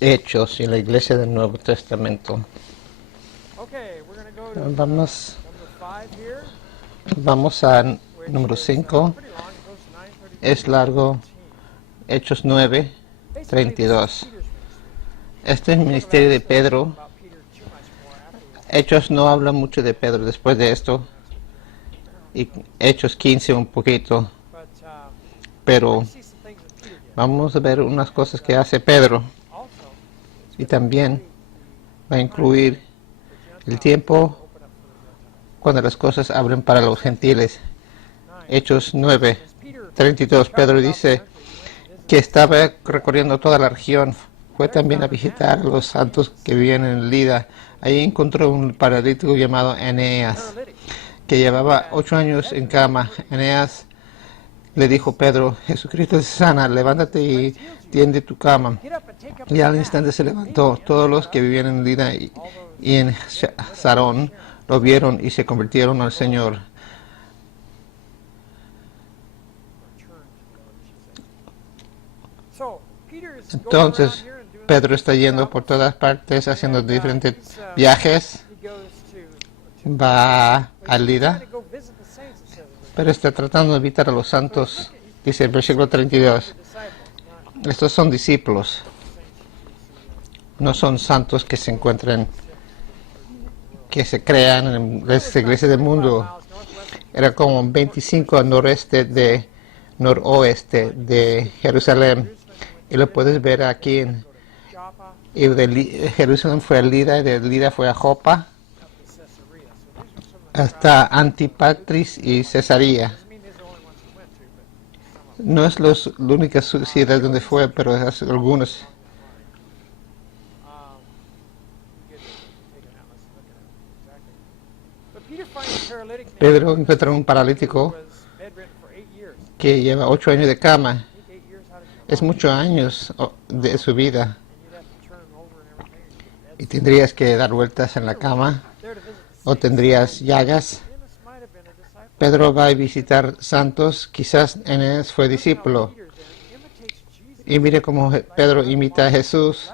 Hechos y la iglesia del Nuevo Testamento. Okay, we're going to go to Vamos, number 5 here, vamos a which número is 5. pretty long. It goes to 9:32. Es largo. Hechos 9, Basically, this is 32. Peter's ministry. Este es el Book of ministerio de Acts doesn't Pedro. talk about Peter too much more afterwards. Hechos no habla mucho de Pedro después de esto. Y Hechos 15 un poquito. But Pero see some things that Peter did. vamos a ver unas cosas que hace Pedro. Also, Y también va a incluir el tiempo cuando las cosas abren para los gentiles. Hechos 9, 32. Pedro dice que estaba recorriendo toda la región. Fue también a visitar a los santos que vivían en Lida. Ahí encontró un paralítico llamado Eneas, que llevaba 8 años en cama. Eneas le dijo: Pedro, Jesucristo te sana, levántate y tiende tu cama. Get up and take up Y al instante se levantó. Todos los que vivían en Lida y en Sarón lo vieron y se convirtieron al Señor. So, Peter is going Entonces, around here and doing Pedro está some yendo por travels. todas partes haciendo And, diferentes he's, viajes. He goes to Va but a he's Lida, trying to go visit the saints, it says in verse pero está tratando de evitar a los santos. Dice el versículo 32. disciples, not Estos son discípulos, no son santos que se encuentren, que se crean en las iglesias del mundo. miles northwest of Era como 25 al noroeste de Jerusalén. Y lo puedes ver aquí. Joppa Y de Jerusalén fue a Lida, y de Lida fue a Jopa, up to Caesarea. So these are some of the hasta Antipatris y Cesarea. doesn't mean these are the only ones he went to, but some of No es la única ciudad donde fue, pero es algunos. them. You get taken out. Let's look at it exactly. But Peter finds a paralytic man Pedro encuentra un who paralítico was bedridden for 8 years. que lleva 8 años de cama. Take 8 years out of your Es life, muchos años de su vida. and you'd have to turn him over and everything. And Y tendrías que dar vueltas en la cama, there to visit the o saints. tendrías llagas. Demas might have been a disciple. Pedro va a visitar santos, quizás Eneas fue discípulo. Peter then imitates Jesus. Y mire cómo Pedro imita a Jesús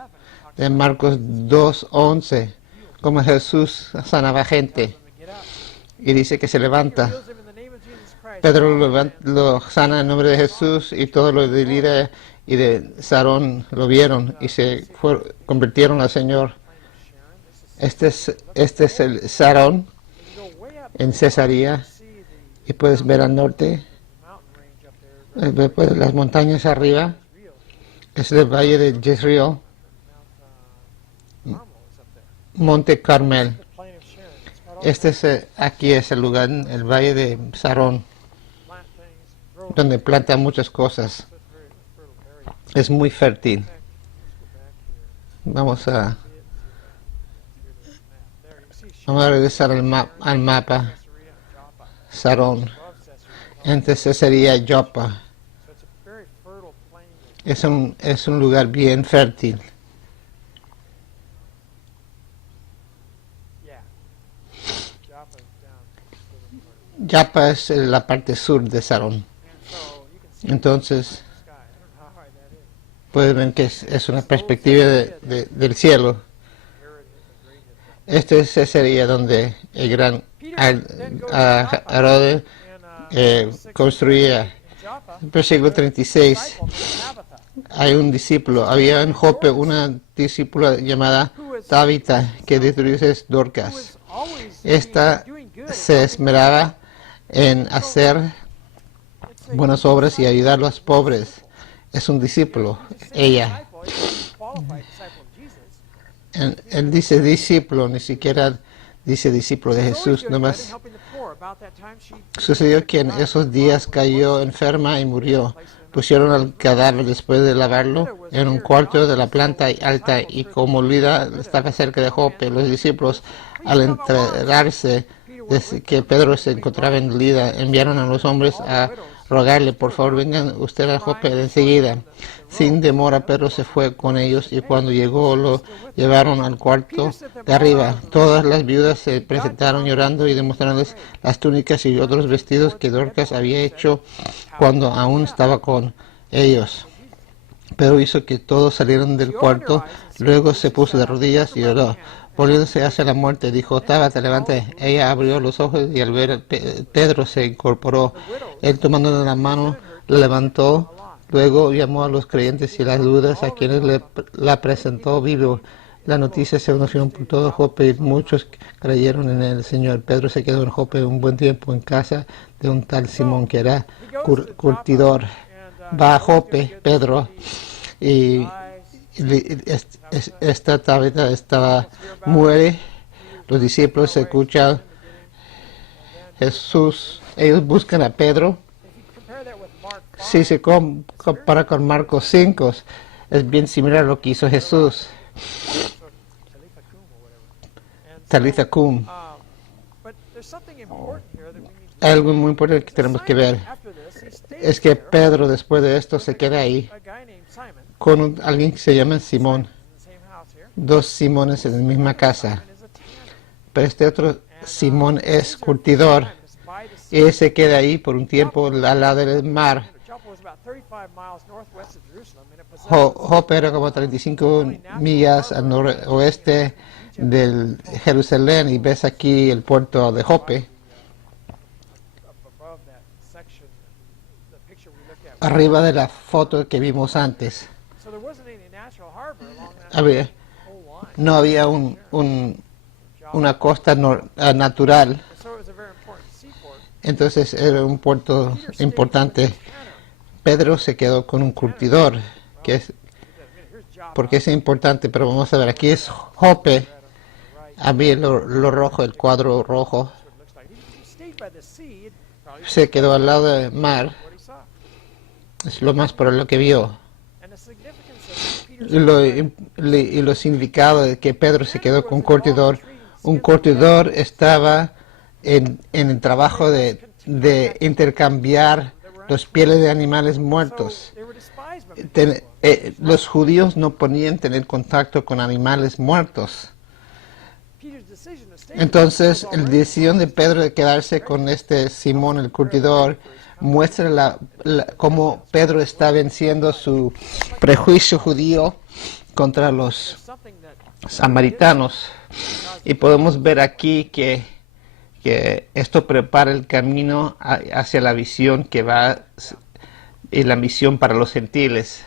de Marcos 2:11, como Jesús sanaba gente. Get up. Y dice que se levanta. Heals him in the name of Jesus Christ. Pedro lo sana en nombre de Jesús, y todos los de Lida y de Sarón lo vieron y se convirtieron al Señor. Este es el Sarón You go way up en Cesarea, see the y puedes ver al norte, mountain range up there. pues, las montañas arriba. Es el valle de Jezreel, Carmel is up there. Monte Carmel. The plain of Sharon. It's got all Este es aquí es el lugar, el valle de Sarón, plant things, grow donde planta muchas cosas. it's a very fertile area. Es muy fértil. Let's go back here. Vamos a, Here there's the map. There you see Sharon, vamos a regresar al mapa. Caesarea, Joppa. Sarón, Above Caesarea. entre Cesarea y Joppa. So it's a very fertile plain. Es un lugar bien fértil. Yeah. Joppa is down to the southern part of Joppa es la parte sur de Sarón. it. And so you can see Entonces, the sky. I don't know how high that is. pueden ver que es una perspectiva del cielo. Herod is a great hit. Este es Cesarea, donde el gran Herodes construía. Versículo 36. Hay un discípulo, había en Jope una discípula llamada Tabita, que de traduce es Dorcas. Esta se esmeraba en hacer buenas obras y ayudar a los pobres. Es un discípulo, ella. Él dice discípulo, ni siquiera dice discípulo de Jesús, nomás. Sucedió que en esos días cayó enferma y murió. Pusieron al cadáver después de lavarlo en un cuarto de la planta alta, y como Lida estaba cerca de Jope, los discípulos, al enterarse de que Pedro se encontraba en Lida, enviaron a los hombres a rogarle: por favor, vengan ustedes a Jope enseguida. Sin demora, Pedro se fue con ellos, y cuando llegó lo llevaron al cuarto de arriba. Todas las viudas se presentaron llorando y demostrándoles las túnicas y otros vestidos que Dorcas había hecho cuando aún estaba con ellos. Pedro hizo que todos salieran del cuarto, luego se puso de rodillas y oró. Volviéndose hacia la muerte, dijo, Tabata, levántate. Ella abrió los ojos y al ver a Pedro se incorporó. Él tomándola de la mano, la levantó. Luego llamó a los creyentes y las dudas a quienes la presentó vivo. La noticia se conoció por todo Jope y muchos creyeron en el Señor. Pedro se quedó en Jope un buen tiempo en casa de un tal Simón que era curtidor. Va a Jope, Pedro, y esta Tabita muere. Los discípulos escuchan Jesús. Ellos buscan a Pedro. Si se compara con Marcos 5, es bien similar a lo que hizo Jesús. Talitha cum. Algo muy importante que tenemos que ver es que Pedro después de esto se queda ahí con alguien que se llama Simón. Dos Simones en la misma casa. Pero este otro Simón es curtidor y él se queda ahí por un tiempo al lado del mar. Jope era como 35 millas al noroeste de Jerusalén y ves aquí el puerto de Jope. Arriba de la foto que vimos antes. No había una costa natural. Entonces era un puerto importante. Pedro se quedó con un curtidor, porque es importante, pero vamos a ver, aquí es Jope. Había lo rojo, el cuadro rojo. Se quedó al lado del mar. Es lo más por lo que vio. Y lo significado de que Pedro se quedó con un curtidor. Un curtidor estaba en el trabajo de intercambiar los pieles de animales muertos. Los judíos no podían tener contacto con animales muertos. Entonces, la decisión de Pedro de quedarse con este Simón el curtidor muestra cómo Pedro está venciendo su prejuicio judío contra los samaritanos. Y podemos ver aquí que esto prepara el camino hacia la visión que va y la misión para los gentiles.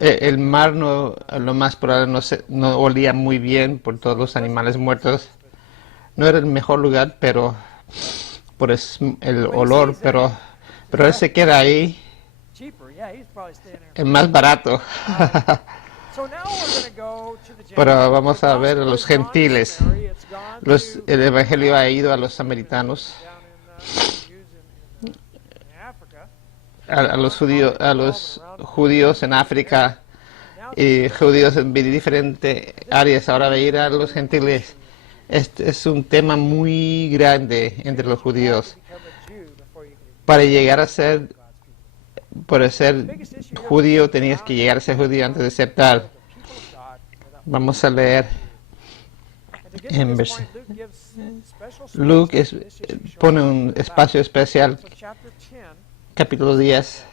El mar lo más probable no olía muy bien por todos los animales muertos. No era el mejor lugar, pero por el olor, pero él se queda ahí. Es más barato. Pero vamos a ver a los gentiles. El evangelio ha ido a los samaritanos, a los judíos en África y judíos en diferentes áreas. Ahora va a ir a los gentiles. Este es un tema muy grande entre los judíos. Para llegar a ser judío tenías que llegar a ser judío antes de aceptar. Vamos a leer en Luke pone un espacio especial, capítulo 10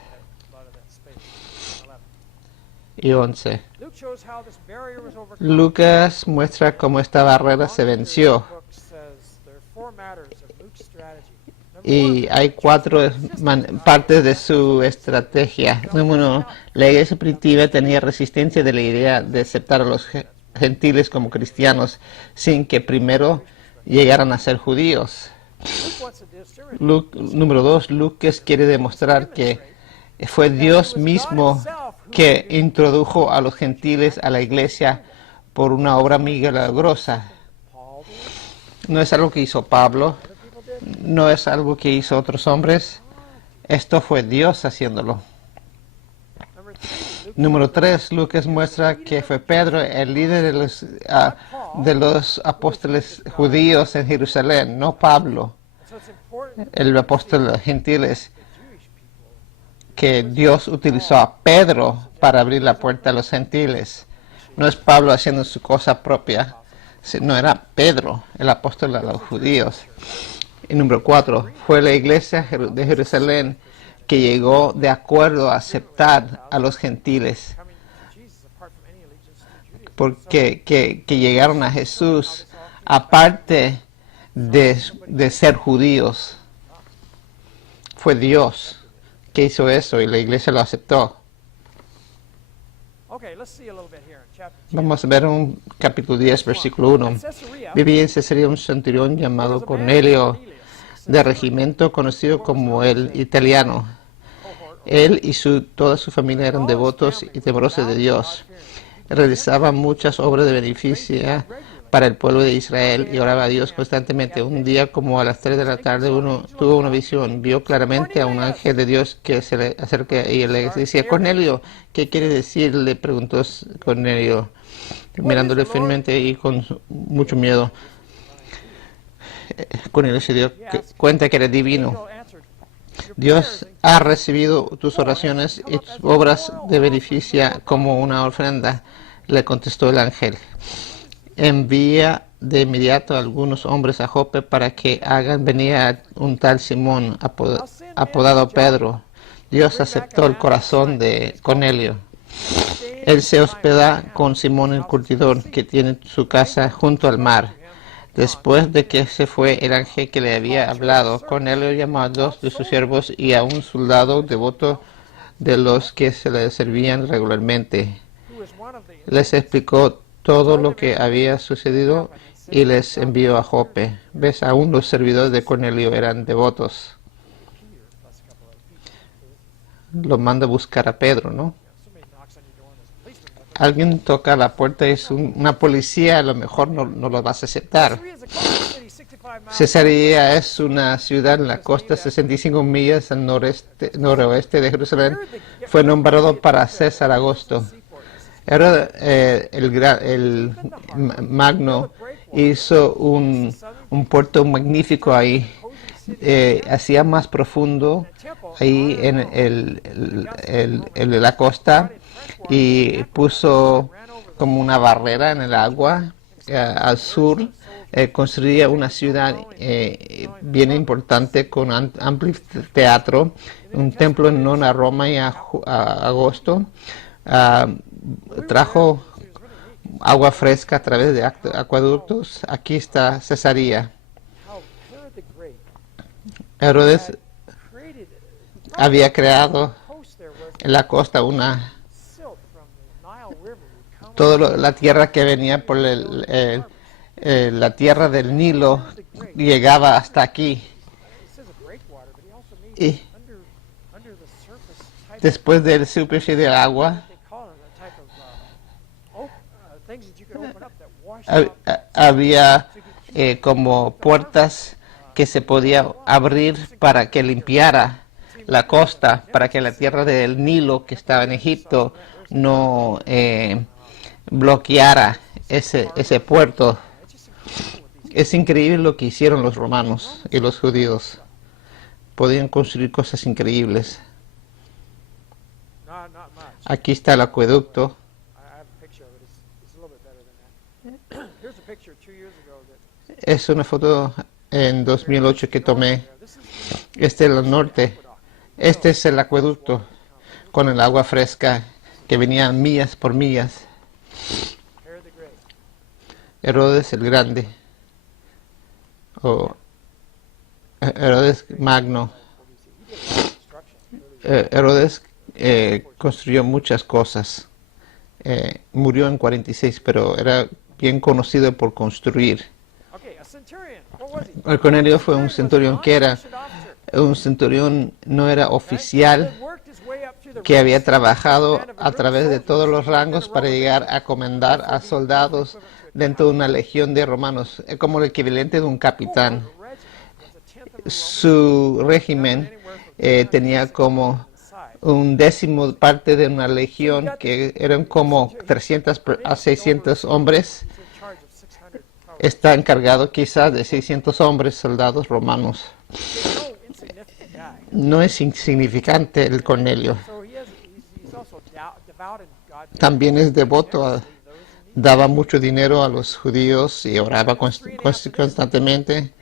y 11. Lucas muestra cómo esta barrera se venció. Y hay 4 partes de su estrategia. Número 1, la iglesia primitiva tenía resistencia de la idea de aceptar a los gentiles como cristianos sin que primero llegaran a ser judíos. Número 2, Lucas quiere demostrar que fue Dios mismo que introdujo a los gentiles a la iglesia por una obra milagrosa. No es algo que hizo Pablo. No es algo que hizo otros hombres. Esto fue Dios haciéndolo. Número 3, Lucas muestra que fue Pedro el líder de los apóstoles judíos en Jerusalén, no Pablo, el apóstol de los gentiles, que Dios utilizó a Pedro para abrir la puerta a los gentiles. No es Pablo haciendo su cosa propia, No era Pedro, el apóstol a los judíos. Y número 4, fue la iglesia de Jerusalén que llegó de acuerdo a aceptar a los gentiles, porque que llegaron a Jesús aparte de ser judíos. Fue Dios que hizo eso y la iglesia lo aceptó. Vamos a ver un capítulo 10, versículo 1. Vivía en Cesarea un centurión llamado Cornelio, de regimiento conocido como el italiano. Él y toda su familia eran devotos y temerosos de Dios. Realizaba muchas obras de beneficia para el pueblo de Israel y oraba a Dios constantemente. Un día, como a las 3 de la tarde, tuvo una visión. Vio claramente a un ángel de Dios que se le acerca y le decía: Cornelio, ¿qué quiere decir?, le preguntó Cornelio, mirándole firmemente y con mucho miedo. Cornelio se dio cuenta que era divino. Dios ha recibido tus oraciones y tus obras de beneficia como una ofrenda, le contestó el ángel. Envía de inmediato a algunos hombres a Jope para que hagan venir a un tal Simón, apodado Pedro. Dios aceptó el corazón de Cornelio. Él se hospeda con Simón el curtidor, que tiene su casa junto al mar. Después de que se fue el ángel que le había hablado, Cornelio llamó a 2 de sus siervos y a un soldado devoto de los que se le servían regularmente. Les explicó todo lo que había sucedido y les envió a Jope. ¿Ves? Aún los servidores de Cornelio eran devotos. Lo manda a buscar a Pedro, ¿no? Alguien toca la puerta, es una policía, a lo mejor no lo vas a aceptar. Cesarea es una ciudad en la costa 65 millas al noroeste de Jerusalén. Fue nombrado para César Augusto. Era el Magno hizo un puerto magnífico ahí. Hacía más profundo ahí en la costa y puso como una barrera en el agua. Al sur construía una ciudad bien importante con amplio teatro, un templo en honor a Roma y a Augusto. Trajo agua fresca a través de acueductos. Aquí está Cesarea. Herodes había creado en la costa toda la tierra que venía por la tierra del Nilo llegaba hasta aquí. Y después de la superficie del agua había como puertas que se podía abrir para que limpiara la costa, para que la tierra del Nilo que estaba en Egipto no bloqueara ese puerto. Es increíble lo que hicieron los romanos y los judíos. Podían construir cosas increíbles. Aquí está el acueducto. Es una foto en 2008 que tomé. Este es el norte. Este es el acueducto con el agua fresca que venía millas por millas. Herodes el Grande, o Herodes Magno. Herodes construyó muchas cosas. Murió en 46, pero era bien conocido por construir. El Cornelio fue un centurión que era un centurión, no era oficial, que había trabajado a través de todos los rangos para llegar a comandar a soldados dentro de una legión de romanos, como el equivalente de un capitán. Su régimen tenía como un décimo parte de una legión, que eran como 300 a 600 hombres. Está encargado quizás de 600 hombres, soldados romanos. No es insignificante el Cornelio. También es devoto daba mucho dinero a los judíos y oraba constantemente.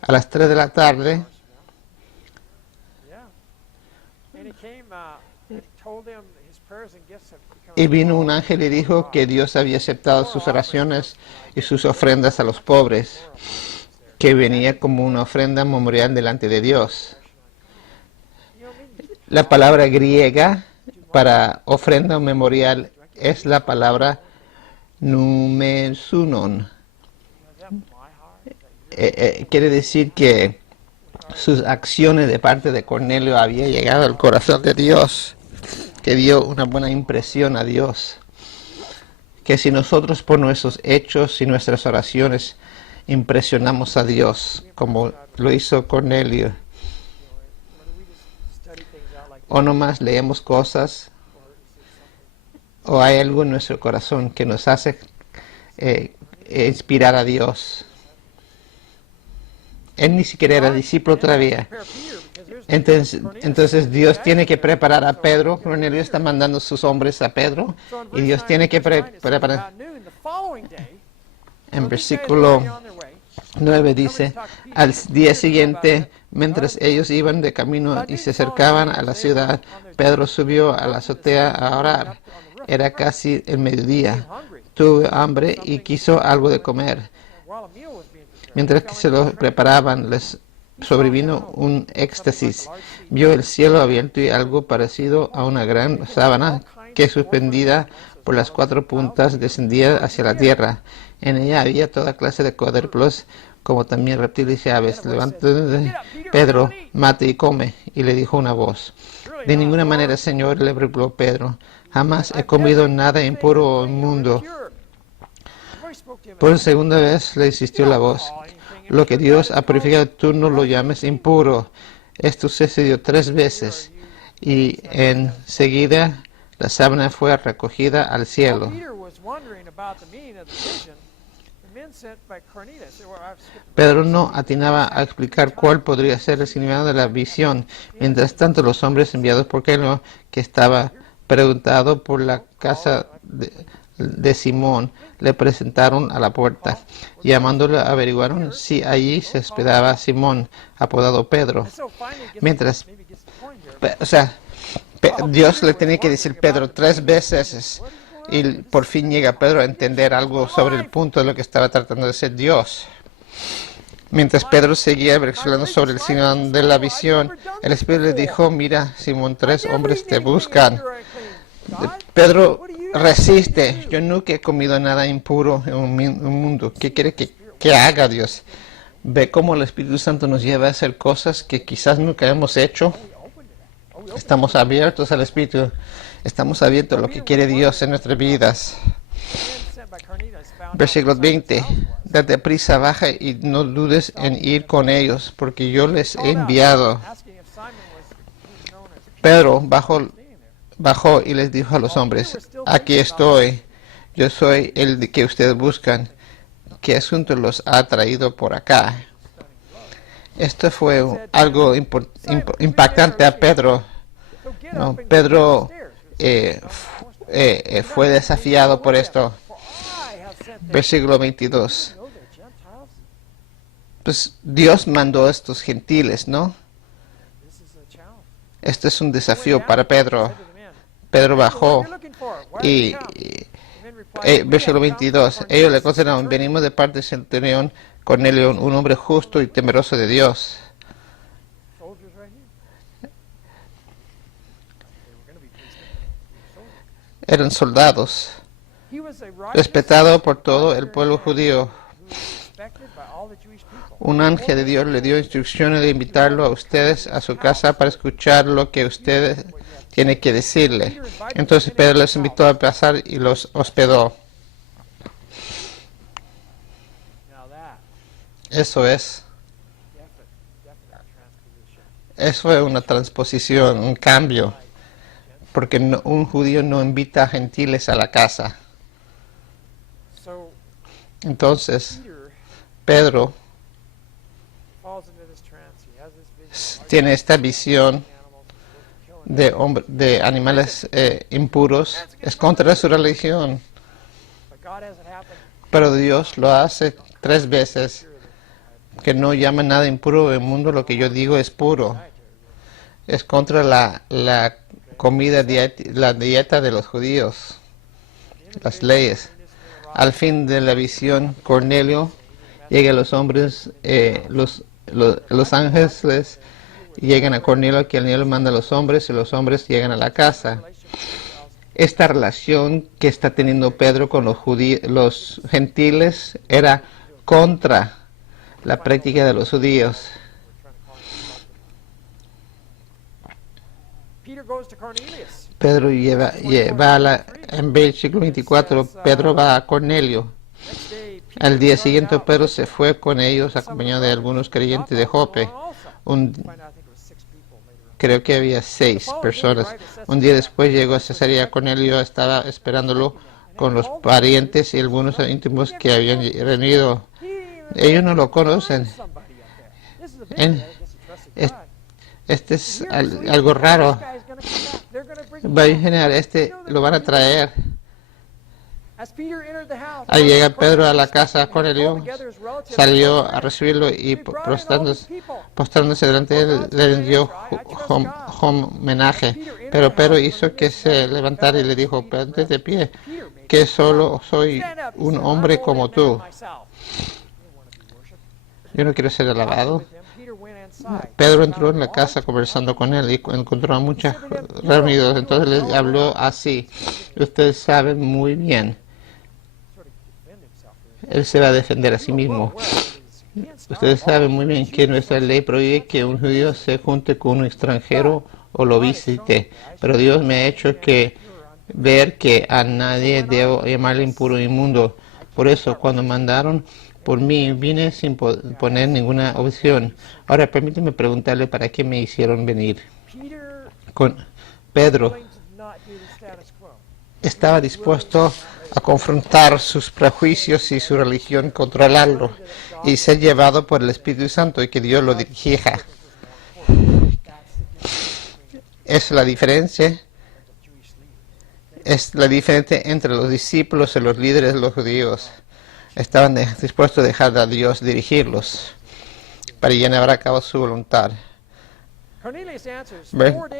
A las 3 de la tarde Yeah. And he came and told him his prayers and gifts have become y vino un ángel y dijo que Dios había aceptado sus oraciones y sus ofrendas a los pobres, que venía como una ofrenda memorial delante de Dios. La palabra griega para ofrenda memorial es la palabra numesunon. Quiere decir que sus acciones de parte de Cornelio había llegado al corazón de Dios, que dio una buena impresión a Dios. Que si nosotros por nuestros hechos y nuestras oraciones impresionamos a Dios, como lo hizo Cornelio, o nomás leemos cosas, o hay algo en nuestro corazón que nos hace inspirar a Dios. Él ni siquiera era discípulo todavía. Entonces Dios tiene que preparar a Pedro. Cornelio está mandando sus hombres a Pedro y Dios tiene que preparar. En versículo 9 dice, al día siguiente, mientras ellos iban de camino y se acercaban a la ciudad, Pedro subió a la azotea a orar. Era casi el mediodía. Tuvo hambre y quiso algo de comer. Mientras que se lo preparaban, les sobrevino un éxtasis. Vio el cielo abierto y algo parecido a una gran sábana que, suspendida por las 4 puntas, descendía hacia la tierra. En ella había toda clase de cuadrúpedos, como también reptiles y aves. Levántate, Pedro, mate y come. Y le dijo una voz. De ninguna manera, Señor, le replicó Pedro. Jamás he comido nada impuro o inmundo. Por segunda vez le insistió la voz. Lo que Dios ha purificado, tú no lo llames impuro. Esto sucedió 3 veces. Y enseguida la sábana fue recogida al cielo. Pedro no atinaba a explicar cuál podría ser el significado de la visión. Mientras tanto, los hombres enviados por Cornelio, que estaba preguntado por la casa de Simón, le presentaron a la puerta. Llamándole, averiguaron si allí se hospedaba Simón, apodado Pedro. Mientras, Dios le tenía que decir Pedro 3 veces y por fin llega Pedro a entender algo sobre el punto de lo que estaba tratando de hacer Dios. Mientras Pedro seguía reflexionando sobre el signo de la visión, el Espíritu le dijo, mira, Simón, 3 hombres te buscan. Pedro resiste. Yo nunca he comido nada impuro en un mundo. ¿Qué quiere que haga Dios? Ve cómo el Espíritu Santo nos lleva a hacer cosas que quizás nunca hemos hecho. Estamos abiertos al Espíritu. Estamos abiertos a lo que quiere Dios en nuestras vidas. Versículo 20. Date prisa, baja y no dudes en ir con ellos, porque yo les he enviado. Pedro bajó y les dijo a los hombres, aquí estoy, yo soy el que ustedes buscan. ¿Qué asunto los ha traído por acá? Esto fue algo impactante a Pedro. No, Pedro fue desafiado por esto. Versículo 22. Pues Dios mandó a estos gentiles, ¿no? Este es un desafío para Pedro. Pedro bajó y versículo 22. Ellos le contestaron, venimos de parte del centurión Cornelio, un hombre justo y temeroso de Dios. Eran soldados, respetado por todo el pueblo judío. Un ángel de Dios le dio instrucciones de invitarlo a ustedes a su casa para escuchar lo que ustedes tienen que decirle. Entonces Pedro les invitó a pasar y los hospedó. Eso es una transposición, un cambio, porque un judío no invita a gentiles a la casa. Entonces Pedro tiene esta visión de animales impuros. Es contra su religión, Pero Dios lo hace 3 veces, que no llama nada impuro en el mundo, lo que yo digo es puro. Es contra la comida, la dieta de los judíos, las leyes. Al fin de la visión, Cornelio llega a los hombres, los ángeles llegan a Cornelio, que Cornelio manda a los hombres y los hombres llegan a la casa. Esta relación que está teniendo Pedro con los gentiles era contra la práctica de los judíos. Pedro en versículo 24, Pedro va a Cornelio. Al día siguiente Pedro se fue con ellos acompañado de algunos creyentes de Jope. Creo que había 6 personas. Un día después llegó a Cesarea. Cornelio estaba esperándolo con los parientes y algunos íntimos que habían reunido. Ellos no lo conocen. Este es algo raro. Va a generar lo van a traer. Al llegar Pedro a la casa, Cornelio salió a recibirlo y postrándose delante de él, le rindió homenaje. Pero Pedro hizo que se levantara y le dijo: ponte de pie, que solo soy un hombre como tú. Yo no quiero ser alabado. Pedro entró en la casa conversando con él y encontró a muchos reunidos. Entonces le habló así: ustedes saben muy bien. Él se va a defender a sí mismo. Ustedes saben muy bien que nuestra ley prohíbe que un judío se junte con un extranjero o lo visite. Pero Dios me ha hecho ver que a nadie debo llamarle impuro o inmundo. Por eso, cuando mandaron por mí, vine sin poner ninguna objeción. Ahora, permíteme preguntarle para qué me hicieron venir. Pedro estaba dispuesto a confrontar sus prejuicios y su religión, controlarlo y ser llevado por el Espíritu Santo y que Dios lo dirigiera. Es la diferencia entre los discípulos y los líderes de los judíos. Estaban dispuestos a dejar a Dios dirigirlos para llevar a cabo su voluntad.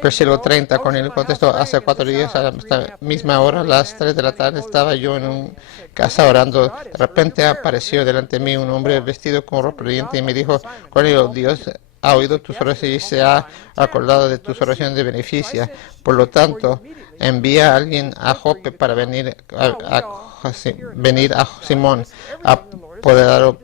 Versículo 30, Cornelio contestó: hace 4 días a esta misma hora, a las 3 de la tarde, estaba yo en una casa orando. De repente apareció delante de mí un hombre vestido con ropa brillante y me dijo: Cornelio, Dios ha oído tus oraciones y se ha acordado de tus oraciones de beneficio. Por lo tanto, envía a alguien a Jope para venir a Simón, apodado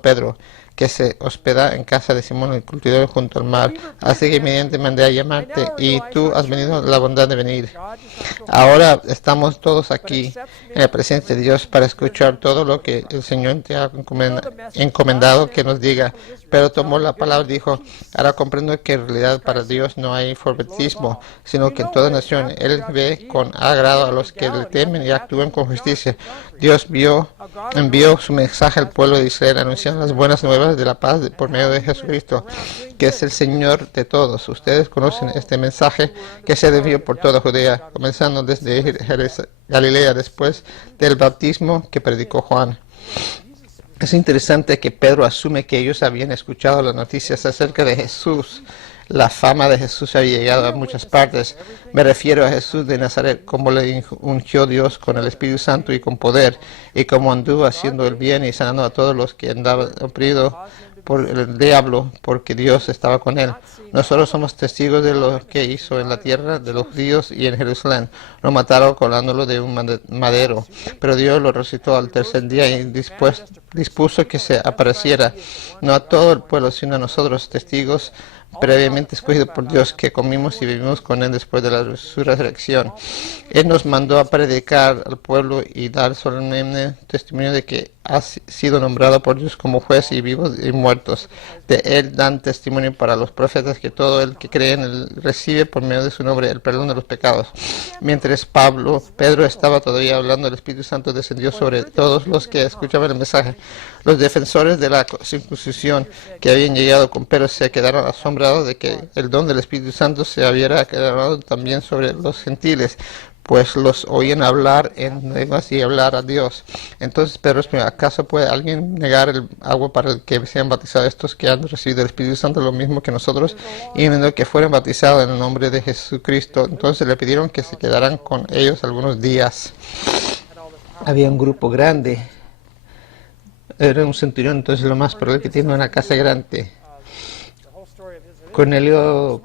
Pedro, que se hospeda en casa de Simón el cultivador junto al mar. Así que inmediatamente mandé a llamarte y tú has venido la bondad de venir. Ahora estamos todos aquí en la presencia de Dios para escuchar todo lo que el Señor te ha encomendado que nos diga. Pero tomó la palabra y dijo: ahora comprendo que en realidad para Dios no hay favoritismo, sino que en toda nación Él ve con agrado a los que le temen y actúan con justicia. Dios envió su mensaje al pueblo de Israel anunciando las buenas nuevas de la paz por medio de Jesucristo, que es el Señor de todos. Ustedes conocen este mensaje que se envió por toda Judea, comenzando desde Galilea después del bautismo que predicó Juan. Es interesante que Pedro asume que ellos habían escuchado las noticias acerca de Jesús. La fama de Jesús había llegado a muchas partes. Me refiero a Jesús de Nazaret, como le ungió Dios con el Espíritu Santo y con poder, y como anduvo haciendo el bien y sanando a todos los que andaban oprimidos por el diablo, porque Dios estaba con él. Nosotros somos testigos de lo que hizo en la tierra de los judíos y en Jerusalén. Lo mataron colgándolo de un madero, pero Dios lo resucitó al tercer día y dispuso que se apareciera, no a todo el pueblo, sino a nosotros, testigos previamente escogidos por Dios, que comimos y vivimos con Él después de su resurrección. Él nos mandó a predicar al pueblo y dar solemne testimonio de que ha sido nombrado por Dios como juez y vivos y muertos. De Él dan testimonio para los profetas que todo el que cree en Él recibe por medio de su nombre el perdón de los pecados. Mientras Pedro estaba todavía hablando, el Espíritu Santo descendió sobre todos los que escuchaban el mensaje. Los defensores de la circuncisión que habían llegado con Pedro se quedaron asombrados de que el don del Espíritu Santo se hubiera quedado también sobre los gentiles, pues los oían hablar en lenguas y hablar a Dios. Entonces Pedro respondió: ¿acaso puede alguien negar el agua para el que sean bautizados estos que han recibido el Espíritu Santo lo mismo que nosotros? Y viendo que fueron bautizados en el nombre de Jesucristo, entonces le pidieron que se quedaran con ellos algunos días. Había un grupo grande. Era un centurión, entonces lo más probable que tiene una casa grande. Cornelio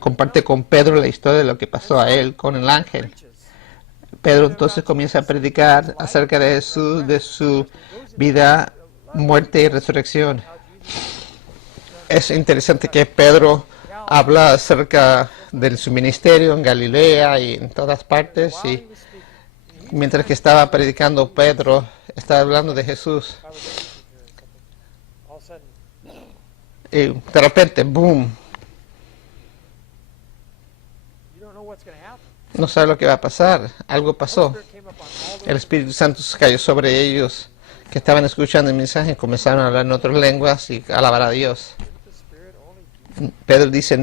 comparte con Pedro la historia de lo que pasó a él con el ángel. Pedro entonces comienza a predicar acerca de Jesús, de su vida, muerte y resurrección. Es interesante que Pedro habla acerca de su ministerio en Galilea y en todas partes, y mientras que estaba predicando, Pedro estaba hablando de Jesús. Y de repente, boom. No sabe lo que va a pasar. Algo pasó. El Espíritu Santo cayó sobre ellos que estaban escuchando el mensaje y comenzaron a hablar en otras lenguas y alabar a Dios. Pedro dice: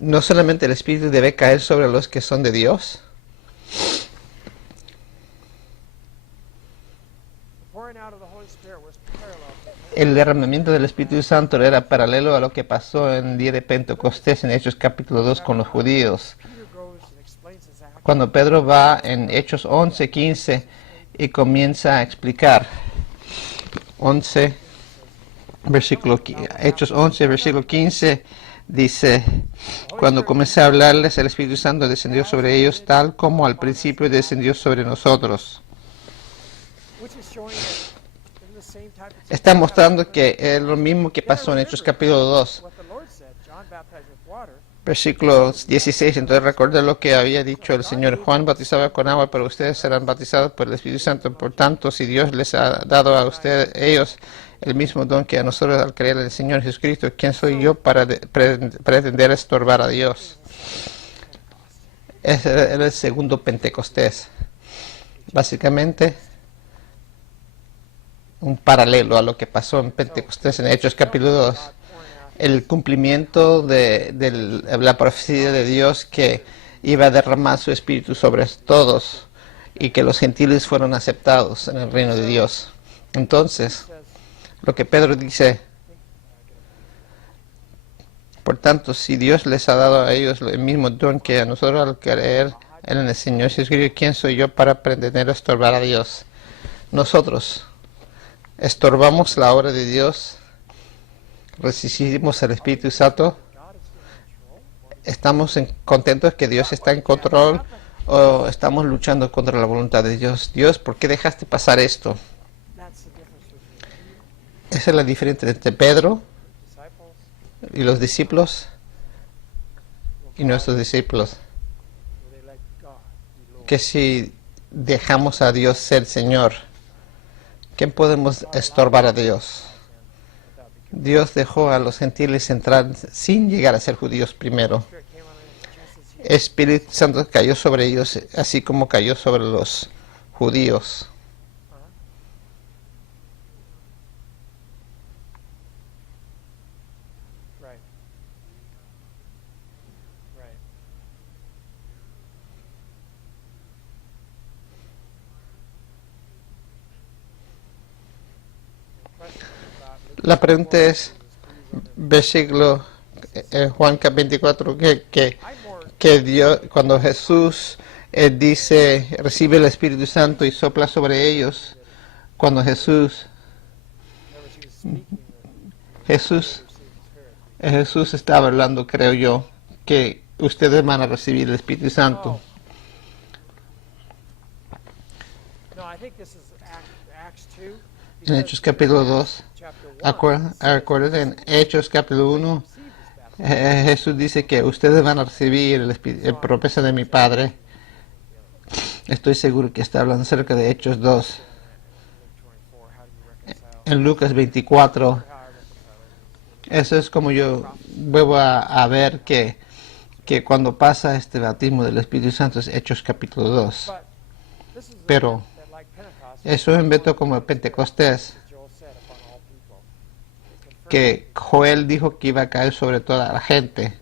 no solamente el Espíritu debe caer sobre los que son de Dios. El derramamiento del Espíritu Santo era paralelo a lo que pasó en el día de Pentecostés en Hechos capítulo 2 con los judíos. Cuando Pedro va en Hechos 11:15 y comienza a explicar Hechos 11, versículo 15, dice: cuando comencé a hablarles, el Espíritu Santo descendió sobre ellos tal como al principio descendió sobre nosotros. Está mostrando que es lo mismo que pasó en Hechos capítulo 2, versículo 16. Entonces recordé lo que había dicho el Señor: Juan bautizaba con agua, pero ustedes serán bautizados por el Espíritu Santo. Por tanto, si Dios les ha dado a ustedes, ellos, el mismo don que a nosotros al creer en el Señor Jesucristo, ¿quién soy yo para pretender estorbar a Dios? Ese era el segundo Pentecostés. Básicamente, un paralelo a lo que pasó en Pentecostés en Hechos capítulo 2. El cumplimiento de la profecía de Dios que iba a derramar su espíritu sobre todos y que los gentiles fueron aceptados en el reino de Dios. Entonces, lo que Pedro dice: por tanto, si Dios les ha dado a ellos el mismo don que a nosotros al creer en el Señor Jesucristo, ¿quién soy yo para pretender estorbar a Dios? Nosotros estorbamos la obra de Dios, resistimos al Espíritu Santo, estamos contentos que Dios está en control, o estamos luchando contra la voluntad de Dios. Dios, ¿por qué dejaste pasar esto? Esa es la diferencia entre Pedro y los discípulos y nuestros discípulos. Que si dejamos a Dios ser Señor, ¿quién podemos estorbar a Dios? Dios dejó a los gentiles entrar sin llegar a ser judíos primero. El Espíritu Santo cayó sobre ellos, así como cayó sobre los judíos. La pregunta es, versículo Juan 24, que Dios, cuando Jesús dice, recibe el Espíritu Santo y sopla sobre ellos, cuando Jesús estaba hablando, creo yo, que ustedes van a recibir el Espíritu Santo. En Hechos capítulo 2, acuérdense, en Hechos capítulo 1, Jesús dice que ustedes van a recibir el promesa de mi Padre. Estoy seguro que está hablando acerca de Hechos 2. En Lucas 24, eso es como yo vuelvo a ver que cuando pasa este bautismo del Espíritu Santo es Hechos capítulo 2. Pero eso es un evento como el Pentecostés, que Joel dijo que iba a caer sobre toda la gente.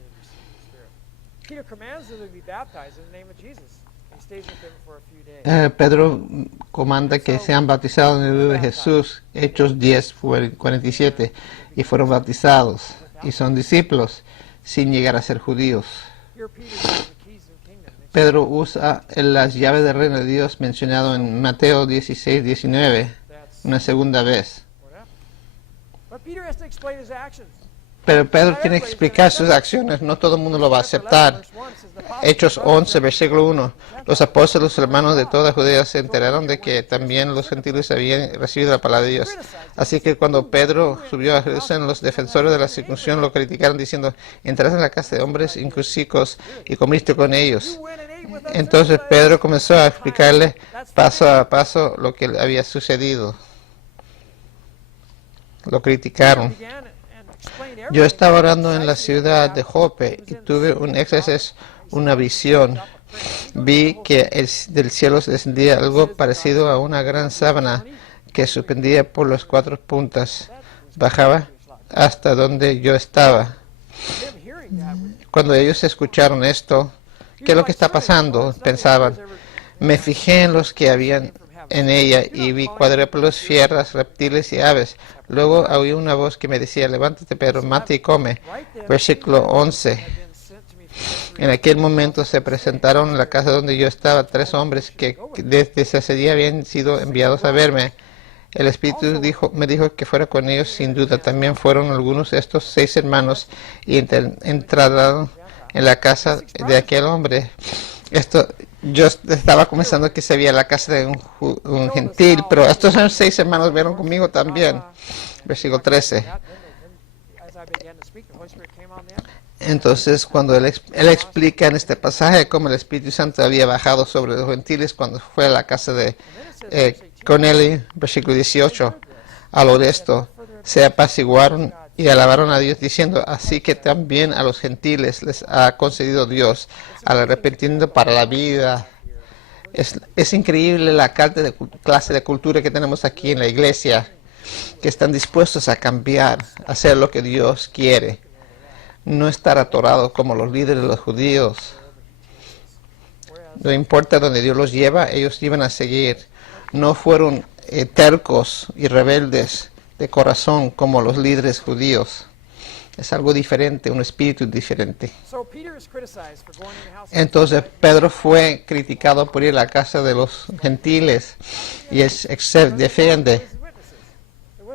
Peter commands them to be baptized in the name of Jesus. He stays with them for a few days. Pedro comanda que sean bautizados en el nombre de Jesús, Hechos 10:47, y fueron bautizados y son discípulos sin llegar a ser judíos. Here Peter uses the keys of the kingdom. Pedro usa las llaves del reino de Dios mencionado en Mateo 16:19 That's una segunda vez. what happened. But Peter has to explain his actions. Pero Pedro tiene que explicar sus acciones, no todo el mundo lo va a aceptar. Hechos 11, versículo 1. Los apóstoles, los hermanos de toda Judea se enteraron de que también los gentiles habían recibido la palabra de Dios. Así que cuando Pedro subió a Jerusalén, los defensores de la circuncisión lo criticaron diciendo, entraste en la casa de hombres incircuncisos y comiste con ellos. Entonces Pedro comenzó a explicarle paso a paso lo que había sucedido. Lo criticaron. Yo estaba orando en la ciudad de Jope y tuve un éxtasis, una visión. Vi que del cielo descendía algo parecido a una gran sábana que suspendía por las cuatro puntas. Bajaba hasta donde yo estaba. Cuando ellos escucharon esto, ¿qué es lo que está pasando?, pensaban. Me fijé en los que habían en ella y vi cuadrúpedos, fieras, reptiles y aves. Luego oí una voz que me decía, levántate Pedro, mate y come. Versículo 11. En aquel momento se presentaron en la casa donde yo estaba 3 hombres que desde ese día habían sido enviados a verme. El Espíritu me dijo que fuera con ellos sin duda. También fueron algunos de estos 6 hermanos y entraron en la casa de aquel hombre. Yo estaba comenzando que se veía la casa de un gentil, pero estos 6 hermanos vieron conmigo también. Versículo 13. Entonces, cuando él explica en este pasaje cómo el Espíritu Santo había bajado sobre los gentiles cuando fue a la casa de Cornelio, versículo 18, al oír esto, se apaciguaron y alabaron a Dios diciendo, así que también a los gentiles les ha concedido Dios al arrepentimiento para la vida. Es increíble la clase de cultura que tenemos aquí en la iglesia, que están dispuestos a cambiar, a hacer lo que Dios quiere, no estar atorados como los líderes de los judíos. No importa dónde Dios los lleva, ellos iban a seguir. No fueron tercos y rebeldes de corazón como los líderes judíos. Es algo diferente, un espíritu diferente. Entonces Pedro fue criticado por ir a la casa de los gentiles y él se defiende.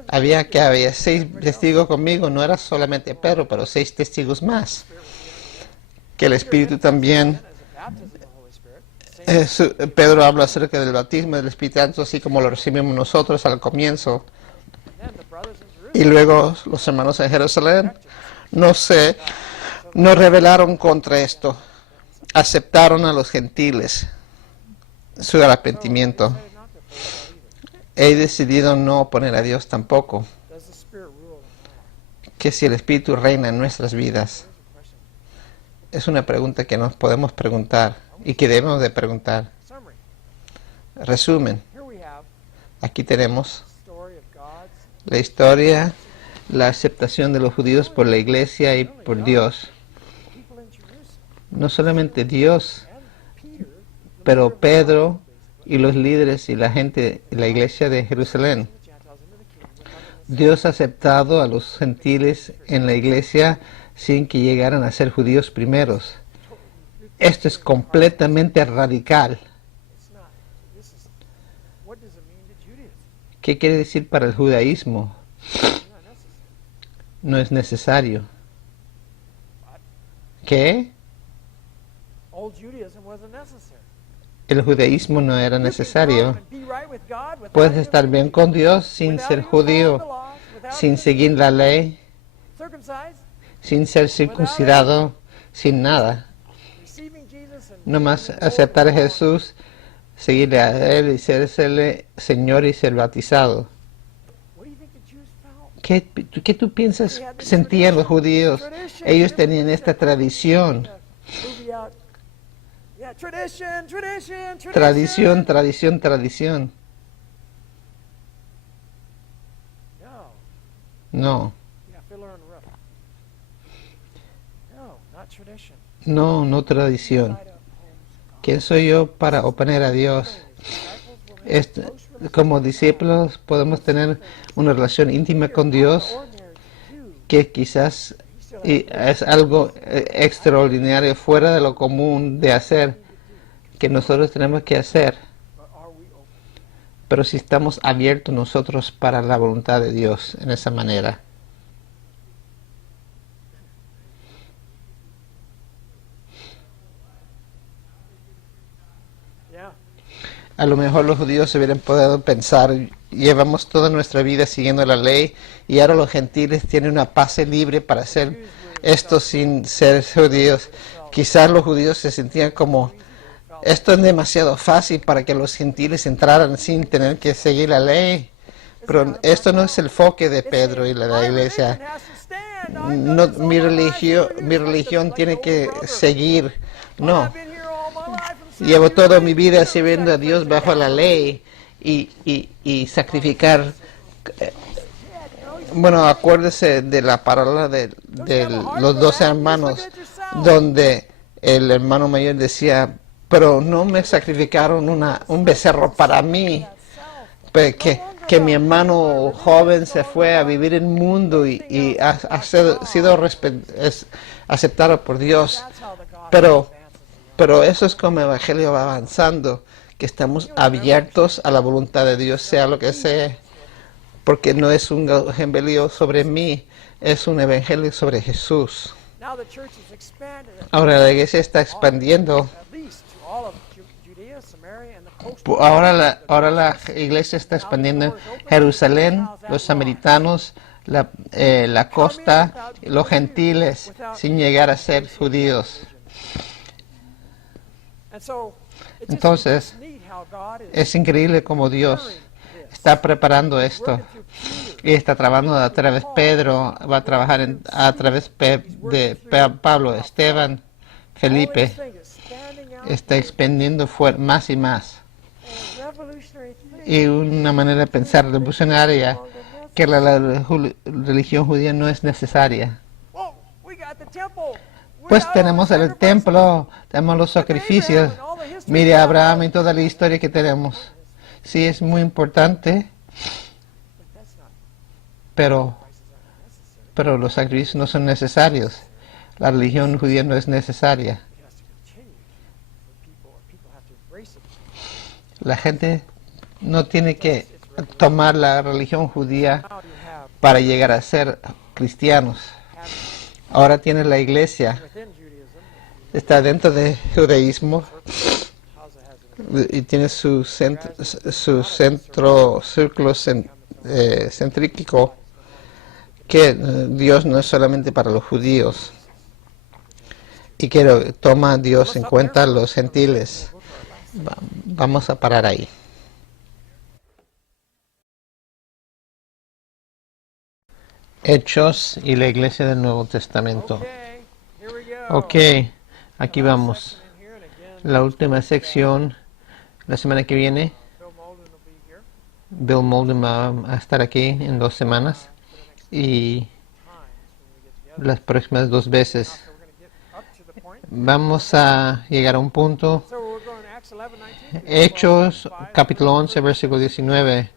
Había 6 testigos conmigo, no era solamente Pedro, pero 6 testigos más. Que el Espíritu también, Pedro habla acerca del bautismo del Espíritu Santo, así como lo recibimos nosotros al comienzo. Y luego los hermanos en Jerusalén no rebelaron contra esto, aceptaron a los gentiles su arrepentimiento. He decidido no oponer a Dios tampoco. ¿Qué si el Espíritu reina en nuestras vidas? Es una pregunta que nos podemos preguntar y que debemos de preguntar. Resumen. Aquí tenemos la historia, la aceptación de los judíos por la iglesia y por Dios. No solamente Dios, pero Pedro y los líderes y la gente de la iglesia de Jerusalén. Dios ha aceptado a los gentiles en la iglesia sin que llegaran a ser judíos primeros. Esto es completamente radical. ¿Qué quiere decir para el judaísmo? No es necesario. ¿Qué? El judaísmo no era necesario. Puedes estar bien con Dios sin ser judío, sin seguir la ley, sin ser circuncidado, sin nada. Nomás aceptar a Jesús, seguirle a Él y serle Señor y ser bautizado. ¿Qué tú piensas sentían los judíos? Ellos tenían esta tradición. Tradición. No. no tradición. ¿Quién soy yo para oponer a Dios? Como discípulos podemos tener una relación íntima con Dios que quizás es algo extraordinario, fuera de lo común de hacer, que nosotros tenemos que hacer. Pero si estamos abiertos nosotros para la voluntad de Dios en esa manera. A lo mejor los judíos se hubieran podido pensar, llevamos toda nuestra vida siguiendo la ley y ahora los gentiles tienen una pase libre para hacer esto sin ser judíos. Quizás los judíos se sentían como, esto es demasiado fácil para que los gentiles entraran sin tener que seguir la ley. Pero esto no es el enfoque de Pedro y la iglesia. No, mi religión tiene que seguir. No. Llevo toda mi vida sirviendo a Dios bajo la ley y sacrificar. Bueno, acuérdese de la parábola de los 12 hermanos, donde el hermano mayor decía, pero no me sacrificaron un becerro para mí, que mi hermano joven se fue a vivir en el mundo y ha sido aceptado por Dios. Pero eso es como el Evangelio va avanzando, que estamos abiertos a la voluntad de Dios, sea lo que sea, porque no es un evangelio sobre mí, es un evangelio sobre Jesús. Ahora la iglesia está expandiendo. Ahora la iglesia está expandiendo Jerusalén, los samaritanos, la costa, los gentiles, sin llegar a ser judíos. Entonces, es increíble cómo Dios está preparando esto y está trabajando a través de Pedro, va a trabajar a través de Pablo, Esteban, Felipe, está expandiendo más y más. Y una manera de pensar revolucionaria, que la religión judía no es necesaria. Pues tenemos el templo, tenemos los sacrificios. Mire a Abraham y toda la historia que tenemos. Sí, es muy importante, pero los sacrificios no son necesarios. La religión judía no es necesaria. La gente no tiene que tomar la religión judía para llegar a ser cristianos. Ahora tiene la iglesia, está dentro del judaísmo y tiene su círculo centrífico, que Dios no es solamente para los judíos y que toma a Dios en cuenta a los gentiles. Vamos a parar ahí. Hechos y la iglesia del Nuevo Testamento. Ok, aquí vamos. La última sección, la semana que viene. Bill Molden va a estar aquí en 2 semanas y las próximas 2 veces. Vamos a llegar a un punto. Hechos, capítulo 11, versículo 19.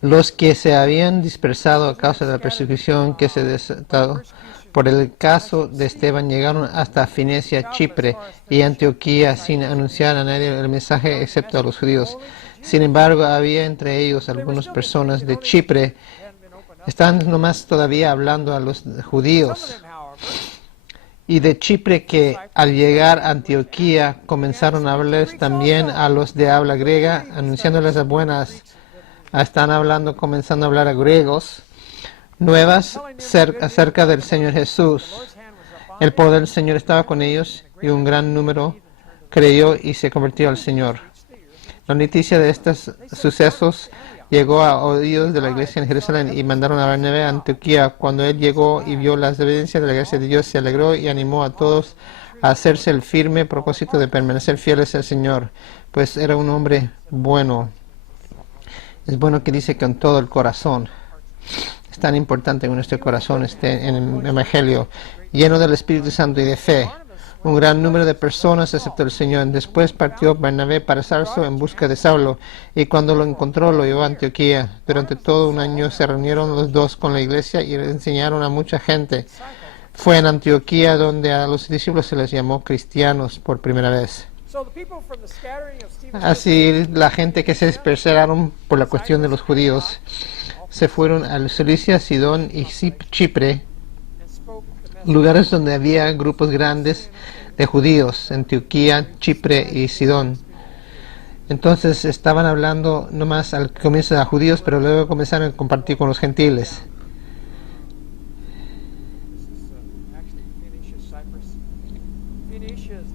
Los que se habían dispersado a causa de la persecución que se desató por el caso de Esteban llegaron hasta Fenicia, Chipre y Antioquía sin anunciar a nadie el mensaje excepto a los judíos. Sin embargo, había entre ellos algunas personas de Chipre. Están nomás todavía hablando a los judíos. Y de Chipre que al llegar a Antioquía comenzaron a hablarles también a los de habla griega, anunciándoles las buenas. Están hablando, comenzando a hablar a griegos, nuevas acerca del Señor Jesús. El poder del Señor estaba con ellos y un gran número creyó y se convirtió al Señor. La noticia de estos sucesos llegó a oídos de la iglesia en Jerusalén y mandaron a Bernabé a Antioquía. Cuando él llegó y vio las evidencias de la gracia de Dios, se alegró y animó a todos a hacerse el firme propósito de permanecer fieles al Señor, pues era un hombre bueno. Es bueno que dice con todo el corazón. es tan importante que nuestro corazón esté en el Evangelio, lleno del Espíritu Santo y de fe. Un gran número de personas aceptó el Señor. Después partió Bernabé para Tarso en busca de Saulo, y cuando lo encontró lo llevó a Antioquía. Durante todo un año se reunieron los dos con la iglesia y le enseñaron a mucha gente. Fue en Antioquía donde a los discípulos se les llamó cristianos por primera vez. Así la gente que se dispersaron por la cuestión de los judíos se fueron a Cilicia, Sidón y Chipre, lugares donde había grupos grandes de judíos, Antioquía, Chipre y Sidón. Entonces estaban hablando nomás al comienzo a judíos, pero luego comenzaron a compartir con los gentiles.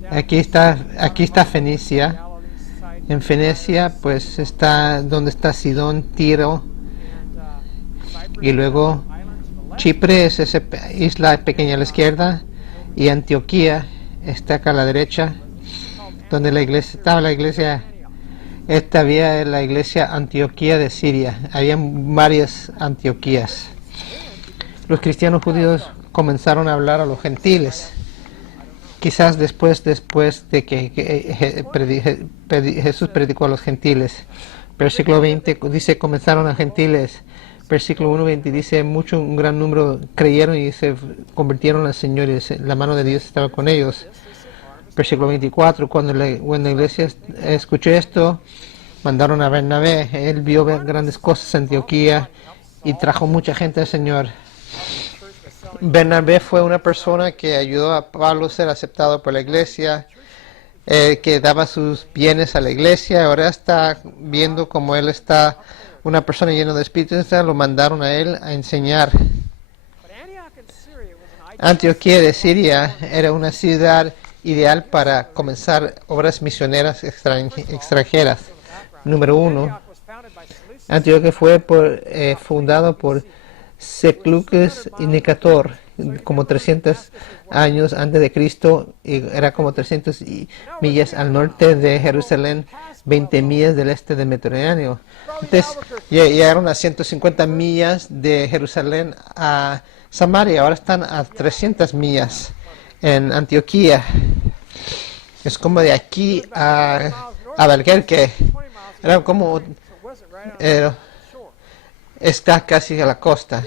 Aquí está Fenicia. En Fenicia pues está donde está Sidón, Tiro, y luego Chipre es esa isla pequeña a la izquierda, y Antioquía está acá a la derecha, donde estaba la iglesia. Esta había la iglesia Antioquía de Siria. Había varias Antioquías. Los cristianos judíos comenzaron a hablar a los gentiles. Quizás después de que Jesús predicó a los gentiles. Versículo 20 dice, comenzaron a gentiles. Versículo 1:20 dice, un gran número creyeron y se convirtieron al Señor, y la mano de Dios estaba con ellos. Versículo 24, cuando la iglesia escuchó esto, mandaron a Bernabé. Él vio grandes cosas en Antioquía y trajo mucha gente al Señor. Bernabé fue una persona que ayudó a Pablo a ser aceptado por la iglesia, que daba sus bienes a la iglesia. Ahora está viendo como él está una persona llena de Espíritu Santo, lo mandaron a él a enseñar. Antioquía de Siria era una ciudad ideal para comenzar obras misioneras extranjeras. Número 1. Antioquía fue fundado por Sekulas y Nicator como 300 años antes de Cristo, y era como 300 millas al norte de Jerusalén, 20 millas del este del Mediterráneo. Entonces llegaron a 150 millas de Jerusalén a Samaria. Ahora están a 300 millas en Antioquía. Es como de aquí a Albuquerque. Era como está casi a la costa.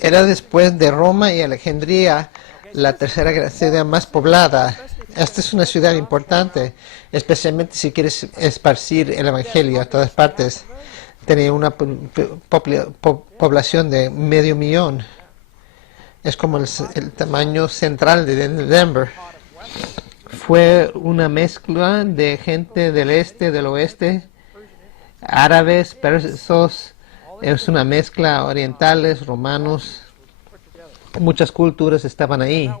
Era después de Roma y Alejandría la tercera ciudad más poblada. Esta es una ciudad importante, especialmente si quieres esparcir el Evangelio a todas partes. Tenía una población de 500,000. Es como el tamaño central de Denver. Fue una mezcla de gente del este, del oeste, árabes, persos. Es una mezcla, orientales, romanos. Muchas culturas estaban ahí.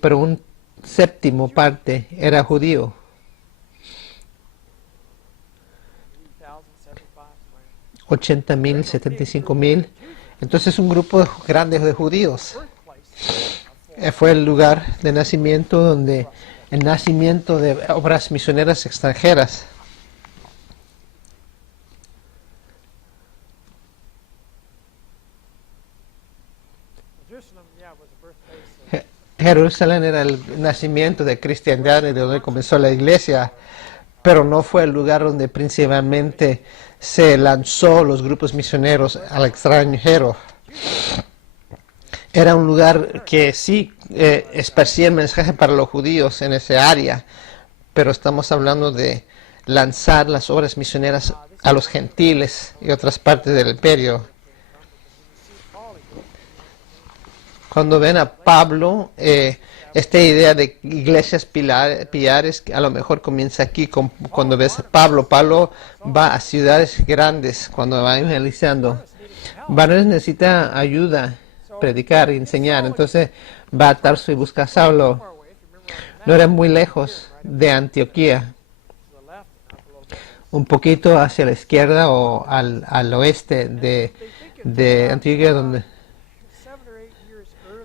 Pero un séptimo parte era judío. 80,000, 75,000. Entonces un grupo grande de judíos. Fue el lugar de nacimiento el nacimiento de obras misioneras extranjeras. Jerusalén era el nacimiento de cristiandad, de donde comenzó la iglesia, pero no fue el lugar donde principalmente se lanzó los grupos misioneros al extranjero. Era un lugar que sí esparcía el mensaje para los judíos en esa área, pero estamos hablando de lanzar las obras misioneras a los gentiles y otras partes del imperio. Cuando ven a Pablo, esta idea de iglesias pilares, a lo mejor comienza aquí cuando ves a Pablo. Pablo va a ciudades grandes cuando va evangelizando. Barnabé necesita ayuda, predicar y enseñar. Entonces va a Tarso y busca a Saulo. No era muy lejos de Antioquía. Un poquito hacia la izquierda o al oeste de Antioquía, donde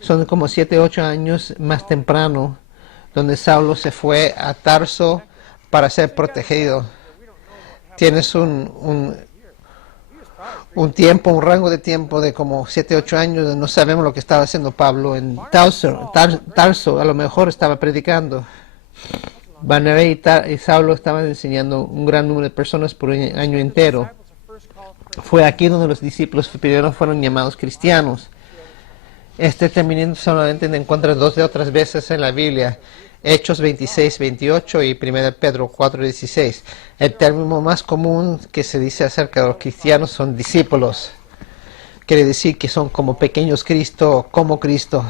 son como 7 o 8 años más temprano, donde Saulo se fue a Tarso para ser protegido. Tienes un un rango de tiempo de como 7, 8 años. No sabemos lo que estaba haciendo Pablo en Tarso. A lo mejor estaba predicando. Barnabé y Saulo estaban enseñando un gran número de personas por un año entero. Fue aquí donde los discípulos primero fueron llamados cristianos. Este término solamente se encuentra 2 de otras veces en la Biblia. Hechos 26, 28 y 1 Pedro 4, 16. El término más común que se dice acerca de los cristianos son discípulos. Quiere decir que son como pequeños Cristo, como Cristo.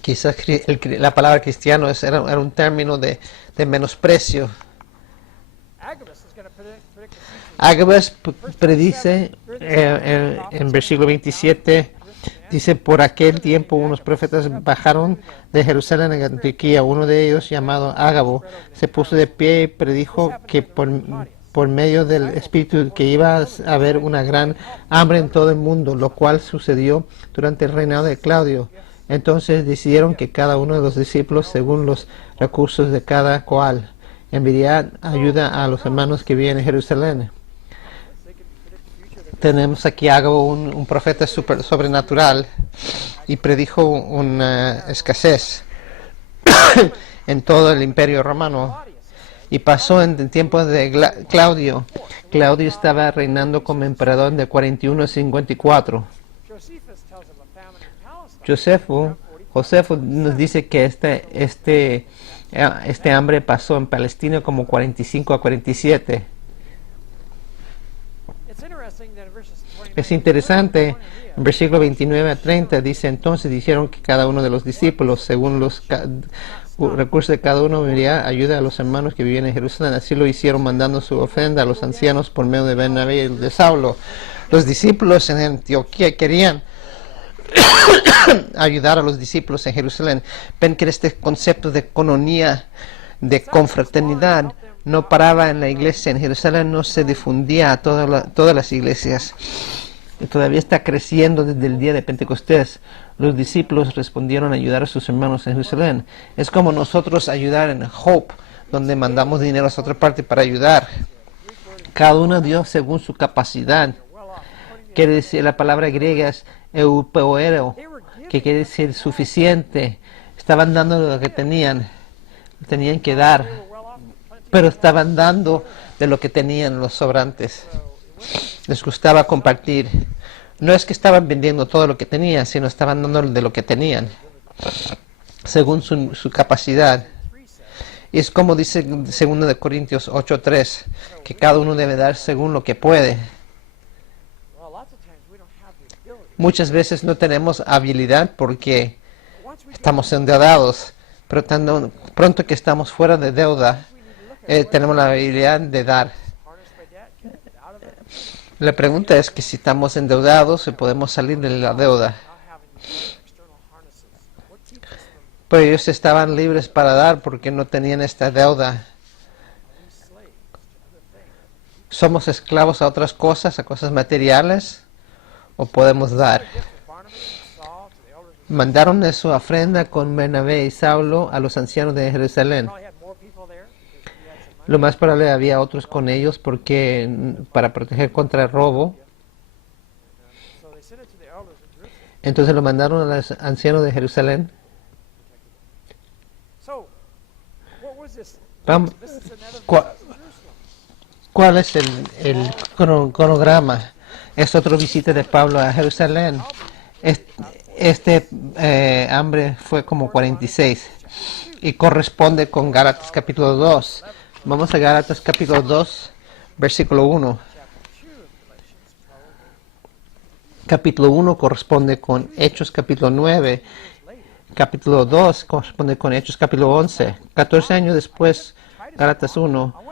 Quizás la palabra cristiano era un término de menosprecio. Agabus predice en versículo 27, dice, por aquel tiempo unos profetas bajaron de Jerusalén a Antioquía. Uno de ellos, llamado Ágabo, se puso de pie y predijo que por medio del Espíritu que iba a haber una gran hambre en todo el mundo, lo cual sucedió durante el reinado de Claudio. Entonces decidieron que cada uno de los discípulos, según los recursos de cada cual, enviaría ayuda a los hermanos que vivían en Jerusalén. Tenemos aquí a Ágabo, un profeta sobrenatural, y predijo una escasez en todo el imperio romano. Y pasó en el tiempo de Claudio. Claudio estaba reinando como emperador de 41 a 54. Josefo nos dice que este hambre pasó en Palestina como 45 a 47. Es interesante, en versículo 29 a 30 dice, entonces dijeron que cada uno de los discípulos, según los recursos de cada uno, enviaría ayuda a los hermanos que vivían en Jerusalén. Así lo hicieron, mandando su ofrenda a los ancianos por medio de Bernabé y de Saulo. Los discípulos en Antioquía querían ayudar a los discípulos en Jerusalén. Ven que este concepto de economía, de confraternidad, no paraba en la iglesia. En Jerusalén no se difundía a todas las iglesias. Y todavía está creciendo desde el día de Pentecostés. Los discípulos respondieron a ayudar a sus hermanos en Jerusalén. Es como nosotros ayudar en Hope, donde mandamos dinero a otra parte para ayudar. Cada uno dio según su capacidad. Quiere decir, la palabra griega es eupoero, que quiere decir suficiente. Estaban dando lo que tenían que dar, pero estaban dando de lo que tenían los sobrantes. Les gustaba compartir. No es que estaban vendiendo todo lo que tenían, sino estaban dando de lo que tenían, según su capacidad. Y es como dice 2 Corintios 8:3, que cada uno debe dar según lo que puede. Muchas veces no tenemos habilidad porque estamos endeudados, pero tan pronto que estamos fuera de deuda, tenemos la habilidad de dar. La pregunta es que si estamos endeudados, podemos salir de la deuda. Pero ellos estaban libres para dar porque no tenían esta deuda. ¿Somos esclavos a otras cosas, a cosas materiales? ¿O podemos dar? Mandaron de su ofrenda con Bernabé y Saulo a los ancianos de Jerusalén. Lo más probable había otros con ellos porque para proteger contra el robo. Entonces lo mandaron a los ancianos de Jerusalén. ¿Cuál es el cronograma? Es otra visita de Pablo a Jerusalén. Este hambre fue como 46 y corresponde con Gálatas capítulo 2. Vamos a Gálatas capítulo 2, versículo 1. Capítulo 1 corresponde con Hechos capítulo 9. Capítulo 2 corresponde con Hechos capítulo 11. 14 años después, Gálatas 1.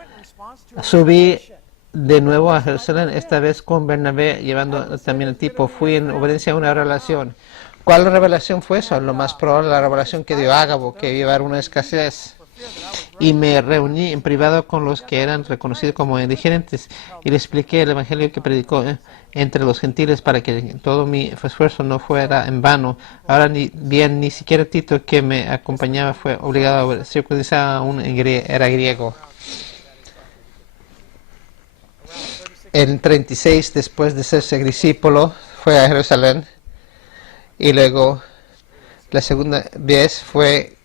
Subí de nuevo a Jerusalén, esta vez con Bernabé, llevando también el tipo. Fui en obediencia a una revelación. ¿Cuál revelación fue eso? Lo más probable, la revelación que dio Ágabo, que iba a haber una escasez. Y me reuní en privado con los que eran reconocidos como indigentes y les expliqué el evangelio que predicó entre los gentiles para que todo mi esfuerzo no fuera en vano. Ahora ni siquiera Tito, que me acompañaba, fue obligado a circuncidar, aún era griego. En 36, después de ser discípulo, fue a Jerusalén. Y luego la segunda vez fue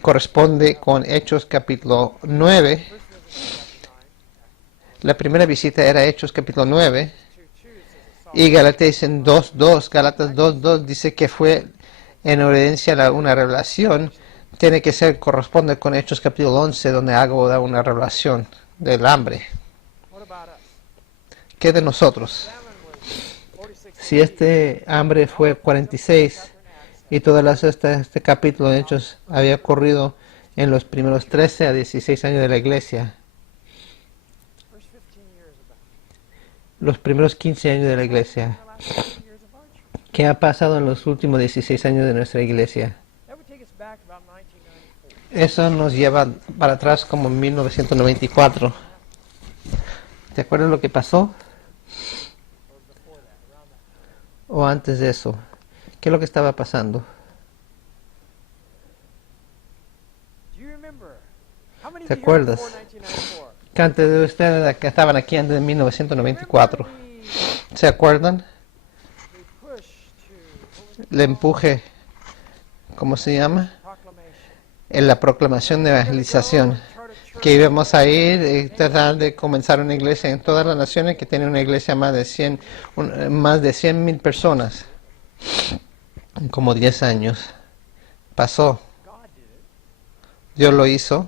corresponde con Hechos capítulo 9. La primera visita era Hechos capítulo 9. Y Gálatas 2.2, Gálatas 2.2 dice que fue en obediencia a una revelación. Tiene que ser, corresponde con Hechos capítulo 11, donde hago da una revelación del hambre. ¿Qué de nosotros? Si este hambre fue 46 y todas este capítulo de Hechos había ocurrido en los primeros 13 a 16 años de la iglesia, los primeros 15 años de la iglesia, ¿qué ha pasado en los últimos 16 años de nuestra iglesia? Eso nos lleva para atrás como en 1994. ¿Te acuerdas lo que pasó? ¿O antes de eso? ¿Qué es lo que estaba pasando? ¿Te acuerdas? Que antes de ustedes que estaban aquí antes de 1994. ¿Se acuerdan? El empuje, ¿cómo se llama? En la proclamación de evangelización. Que íbamos a ir y tratar de comenzar una iglesia en todas las naciones, que tiene una iglesia más de 100,000 personas. Como 10 años. Pasó. Dios lo hizo.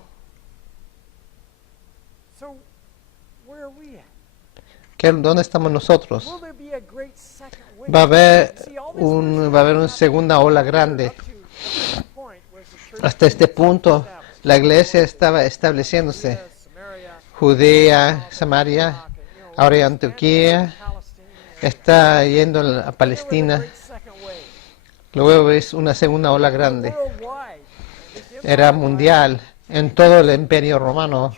¿Dónde estamos nosotros? Va a haber una segunda ola grande. Hasta este punto, la iglesia estaba estableciéndose. Judea, Samaria, ahora Antioquía, está yendo a Palestina. Luego es una segunda ola grande. Era mundial, en todo el imperio romano,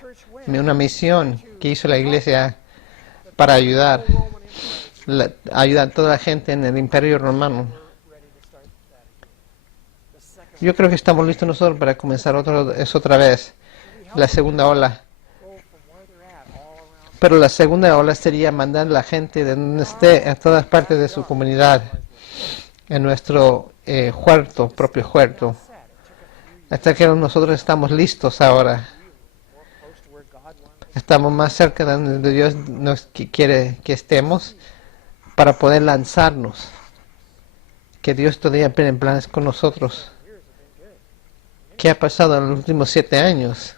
una misión que hizo la iglesia para ayudar a toda la gente en el imperio romano. Yo creo que estamos listos nosotros para comenzar otra vez, la segunda ola. Pero la segunda ola sería mandar a la gente de donde esté, a todas partes de su comunidad, en nuestro propio huerto. Hasta que nosotros estamos listos ahora. Estamos más cerca de donde Dios nos quiere que estemos para poder lanzarnos. Que Dios todavía tiene planes con nosotros. ¿Qué ha pasado en los últimos 7 años?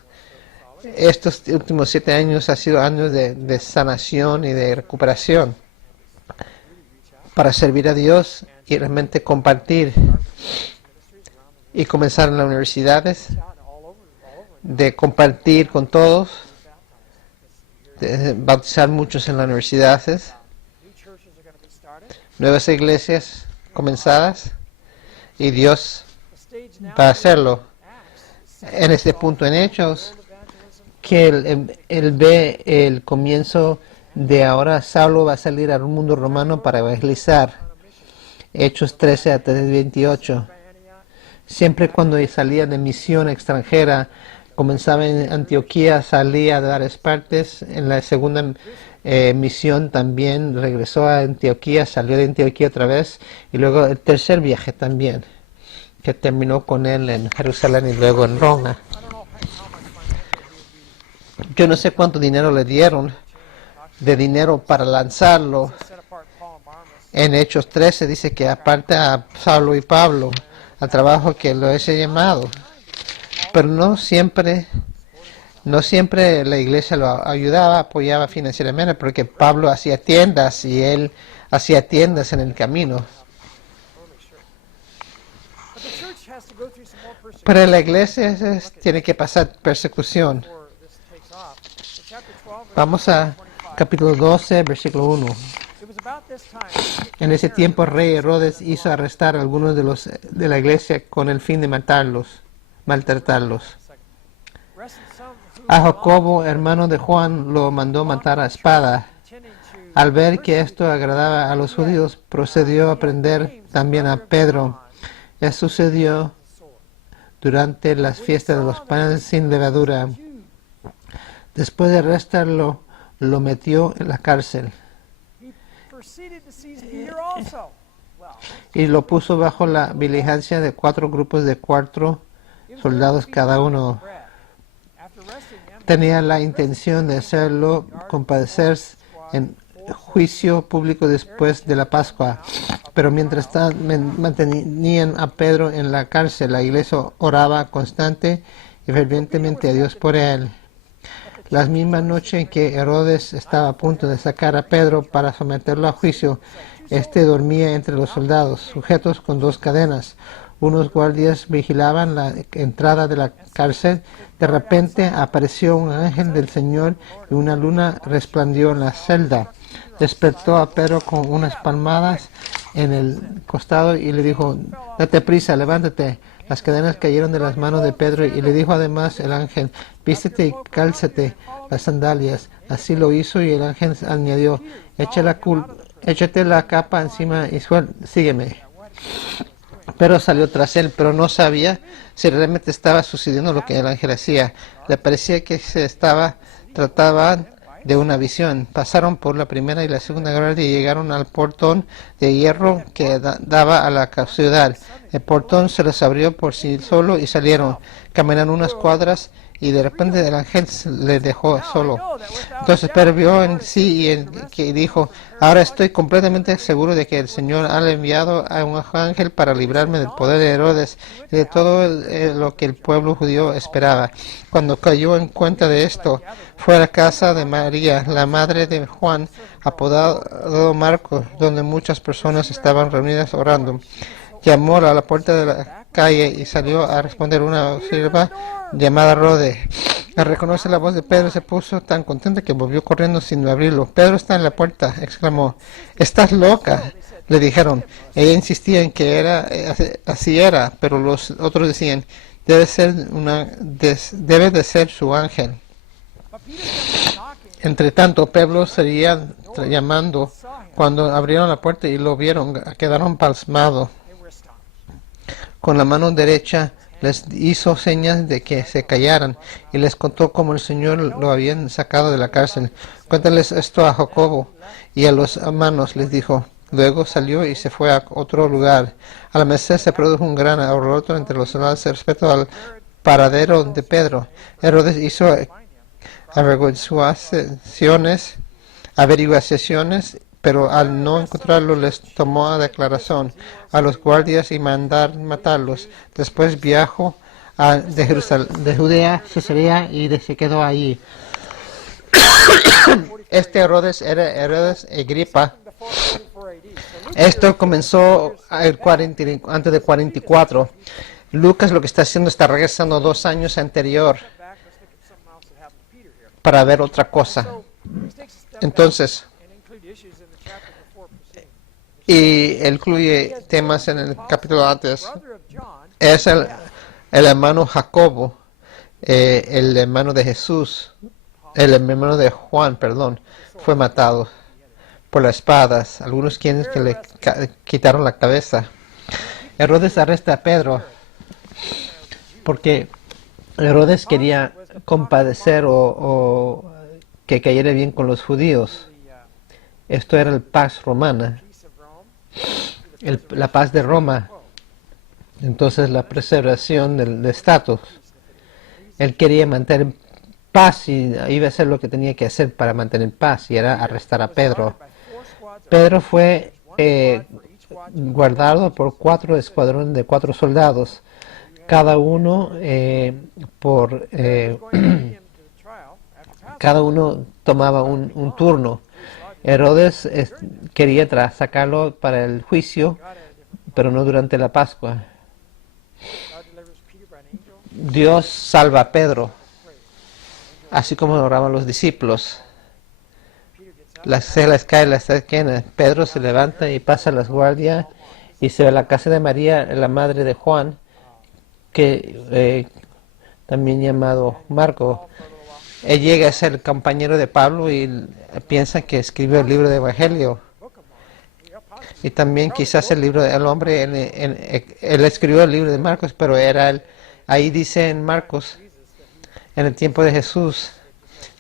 Estos últimos 7 años han sido años de sanación y de recuperación para servir a Dios y realmente compartir y comenzar en las universidades, de compartir con todos, de bautizar muchos en las universidades, nuevas iglesias comenzadas, y Dios va a hacerlo. En este punto en Hechos, que él ve el comienzo de ahora. Saulo va a salir al mundo romano para evangelizar. Hechos 13 a 28. Siempre cuando salía de misión extranjera, comenzaba en Antioquía, salía a varias partes. En la segunda misión también regresó a Antioquía, salió de Antioquía otra vez. Y luego el tercer viaje también, que terminó con él en Jerusalén y luego en Roma. Yo no sé cuánto dinero le dieron para lanzarlo. En Hechos 13 dice que aparte a Saulo y Pablo, al trabajo que lo he llamado. Pero no siempre la iglesia lo ayudaba, apoyaba financieramente, porque Pablo hacía tiendas y él hacía tiendas en el camino. Pero la iglesia tiene que pasar persecución. Vamos a capítulo 12, versículo 1. En ese tiempo el rey Herodes hizo arrestar a algunos de la iglesia con el fin de maltratarlos. A Jacobo, hermano de Juan, lo mandó matar a espada. Al ver que esto agradaba a los judíos, procedió a prender también a Pedro. Esto sucedió durante las fiestas de los panes sin levadura. Después de arrestarlo, lo metió en la cárcel he proceeded to seize Peter also. Well, y lo puso bajo la vigilancia de 4 grupos de 4 it was soldados there to cada feed uno. bread. After arresting him, Tenía la intención de hacerlo compadecer en juicio público después de la Pascua. Pero mientras mantenían a Pedro en la cárcel, la iglesia oraba constante y fervientemente a Dios por él. La misma noche en que Herodes estaba a punto de sacar a Pedro para someterlo a juicio, este dormía entre los soldados, sujetos con 2 cadenas. Unos guardias vigilaban la entrada de la cárcel. De repente apareció un ángel del Señor y una luna resplandeció en la celda. Despertó a Pedro con unas palmadas en el costado y le dijo: date prisa, levántate. Las cadenas cayeron de las manos de Pedro y le dijo además el ángel: vístete y cálzate las sandalias. Así lo hizo y el ángel añadió: échate la capa encima y sígueme. Pedro salió tras él, pero no sabía si realmente estaba sucediendo lo que el ángel hacía. Le parecía que trataba de una visión. Pasaron por la primera y la segunda guardia y llegaron al portón de hierro que daba a la ciudad. El portón se les abrió por sí solo y salieron. Caminaron unas cuadras y de repente el ángel le dejó solo. Entonces Pedro vio en sí y dijo: ahora estoy completamente seguro de que el Señor ha enviado a un ángel para librarme del poder de Herodes y de todo lo que el pueblo judío esperaba. Cuando cayó en cuenta de esto, fue a la casa de María, la madre de Juan, apodado Marcos, donde muchas personas estaban reunidas orando. Llamó a la puerta de la calle y salió a responder una sierva llamada Rode. Al reconocer la voz de Pedro se puso tan contenta que volvió corriendo sin abrirlo. Pedro está en la puerta, exclamó. ¿Estás loca?, le dijeron. Ella insistía en que así era, pero los otros decían: debe de ser su ángel. Entre tanto, Pedro seguía llamando. Cuando abrieron la puerta y lo vieron, quedaron pasmados. Con la mano derecha les hizo señas de que se callaran y les contó cómo el Señor lo habían sacado de la cárcel. Cuéntales esto a Jacobo y a los hermanos, les dijo. Luego salió y se fue a otro lugar. A la merced se produjo un gran alboroto entre los soldados respecto al paradero de Pedro. Herodes hizo averiguaciones, pero al no encontrarlo les tomó a declaración a los guardias y mandar matarlos. Después viajó de Judea, Cesarea y se quedó allí. Este Herodes era Herodes Agripa. Esto comenzó antes de 44. Lucas lo que está haciendo está regresando 2 años anterior para ver otra cosa. Entonces, y incluye temas en el capítulo antes. Es el hermano Jacobo, el hermano de Jesús, el hermano de Juan, perdón, fue matado por las espadas. Algunos quieren que le quitaron la cabeza. Herodes arresta a Pedro porque Herodes quería compadecer o que cayera bien con los judíos. Esto era el paz romana, la paz de Roma. Entonces la preservación del estatus. Él quería mantener paz y iba a hacer lo que tenía que hacer para mantener paz, y era arrestar a Pedro. Pedro fue guardado por 4 escuadrones de 4 soldados, cada uno cada uno tomaba un turno. Herodes quería sacarlo para el juicio, pero no durante la Pascua. Dios salva a Pedro, así como oraban los discípulos. Se les cae la esquina. Pedro se levanta y pasa a las guardias y se va a la casa de María, la madre de Juan, que también llamado Marco. Él llega a ser el compañero de Pablo y piensa que escribió el libro de Evangelio. Y también quizás el libro del hombre, él escribió el libro de Marcos, pero ahí dice en Marcos, en el tiempo de Jesús,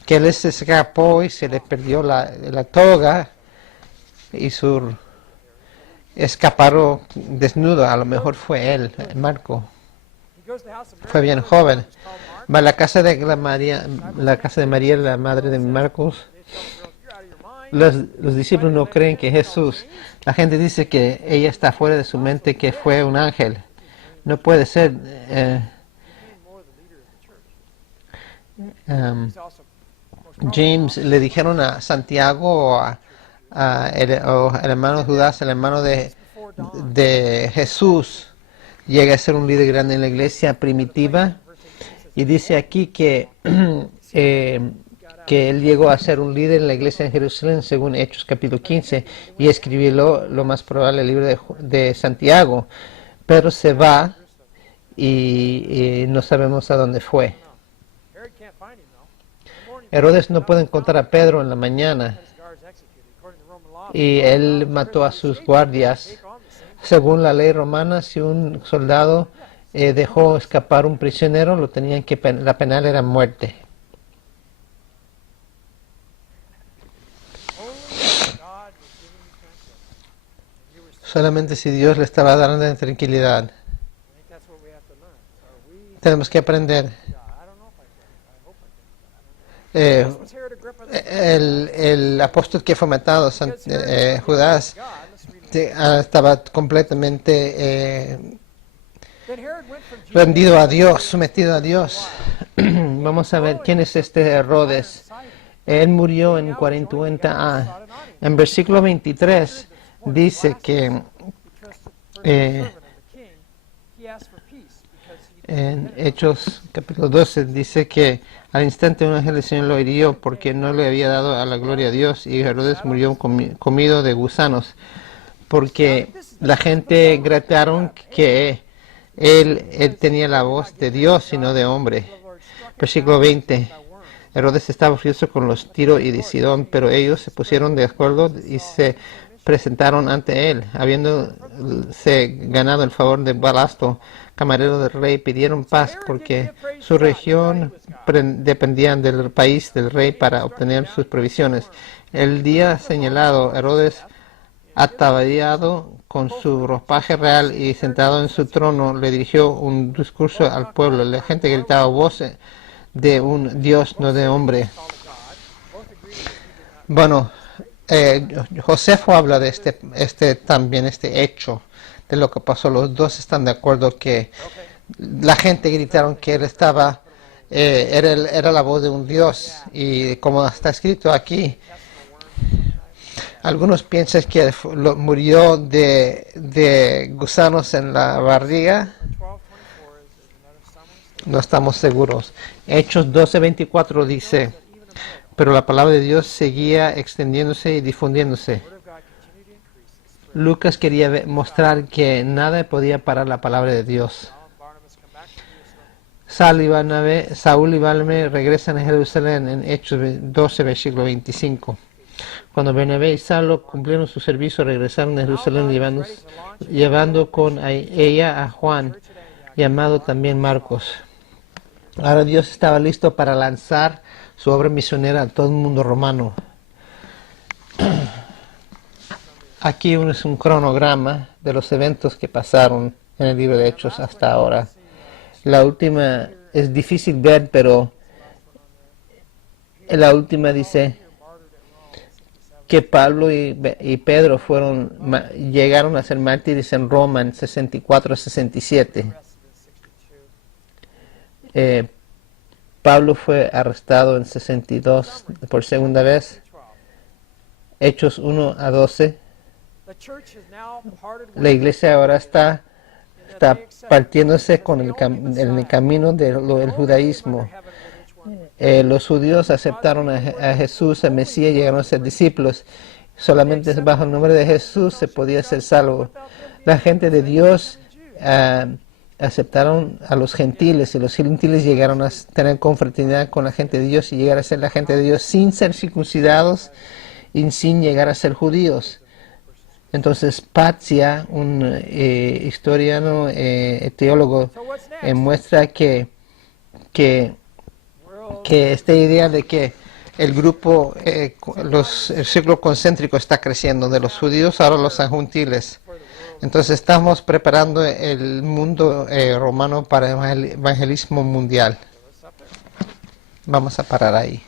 que él se escapó y se le perdió la toga y su escaparó desnudo. A lo mejor fue él, Marco. Fue bien joven. Va a la casa de María, la madre de Marcos. Los discípulos no creen que Jesús. La gente dice que ella está fuera de su mente, que fue un ángel. No puede ser. James le dijeron a Santiago o el hermano Judas, el hermano de Jesús, llega a ser un líder grande en la iglesia primitiva, y dice aquí que que él llegó a ser un líder en la iglesia en Jerusalén según Hechos capítulo 15, y escribió lo más probable el libro de Santiago. Pero se va y no sabemos a dónde fue. Herodes no puede encontrar a Pedro en la mañana y él mató a sus guardias. Según la ley romana, si un soldado dejó escapar un prisionero, lo tenían que la penal era muerte. Solamente si Dios le estaba dando tranquilidad. Tenemos que aprender. El apóstol que fue matado, Judas, estaba completamente rendido a Dios, sometido a Dios. Vamos a ver quién es este Herodes. Él murió en 40 A. En versículo 23 dice que en Hechos capítulo 12 dice que al instante un ángel del Señor lo hirió porque no le había dado a la gloria a Dios, y Herodes murió comido de gusanos, porque la gente gritaron que él tenía la voz de Dios y no de hombre. Versículo 20. Herodes estaba furioso con los Tiro y de Sidón, pero ellos se pusieron de acuerdo y se presentaron ante él. Habiéndose ganado el favor de Balasto, camarero del rey, pidieron paz porque su región dependía del país del rey para obtener sus provisiones. El día señalado, Herodes, ataviado con su ropaje real y sentado en su trono, le dirigió un discurso al pueblo. La gente gritaba: voz de un Dios, no de hombre. Bueno, Josefo habla de este hecho, de lo que pasó. Los dos están de acuerdo que la gente gritaron que él estaba, era la voz de un Dios, y como está escrito aquí, algunos piensan que murió de gusanos en la barriga. No estamos seguros. Hechos 12:24 dice: pero la palabra de Dios seguía extendiéndose y difundiéndose. Lucas quería mostrar que nada podía parar la palabra de Dios. Saúl y Bernabé regresan a Jerusalén en Hechos 12, versículo 25. Cuando Bernabé y Saulo cumplieron su servicio, regresaron a Jerusalén llevando con ella a Juan, llamado también Marcos. Ahora Dios estaba listo para lanzar su obra misionera a todo el mundo romano. Aquí es un cronograma de los eventos que pasaron en el libro de Hechos hasta ahora. La última es difícil ver, pero en la última dice que Pablo y Pedro llegaron a ser mártires en Roma en 64-67. Pablo fue arrestado en 62 por segunda vez. Hechos 1-12. La iglesia ahora está partiéndose con el camino del judaísmo. Los judíos aceptaron a Jesús, el Mesías, llegaron a ser discípulos. Solamente bajo el nombre de Jesús se podía ser salvo. La gente de Dios aceptaron a los gentiles, y los gentiles llegaron a tener confraternidad con la gente de Dios y llegar a ser la gente de Dios sin ser circuncidados y sin llegar a ser judíos. Entonces Patzia, un historiano, teólogo, muestra que esta idea de que el grupo, el círculo concéntrico está creciendo, de los judíos ahora los gentiles. Entonces estamos preparando el mundo romano para el evangelismo mundial. Vamos a parar ahí.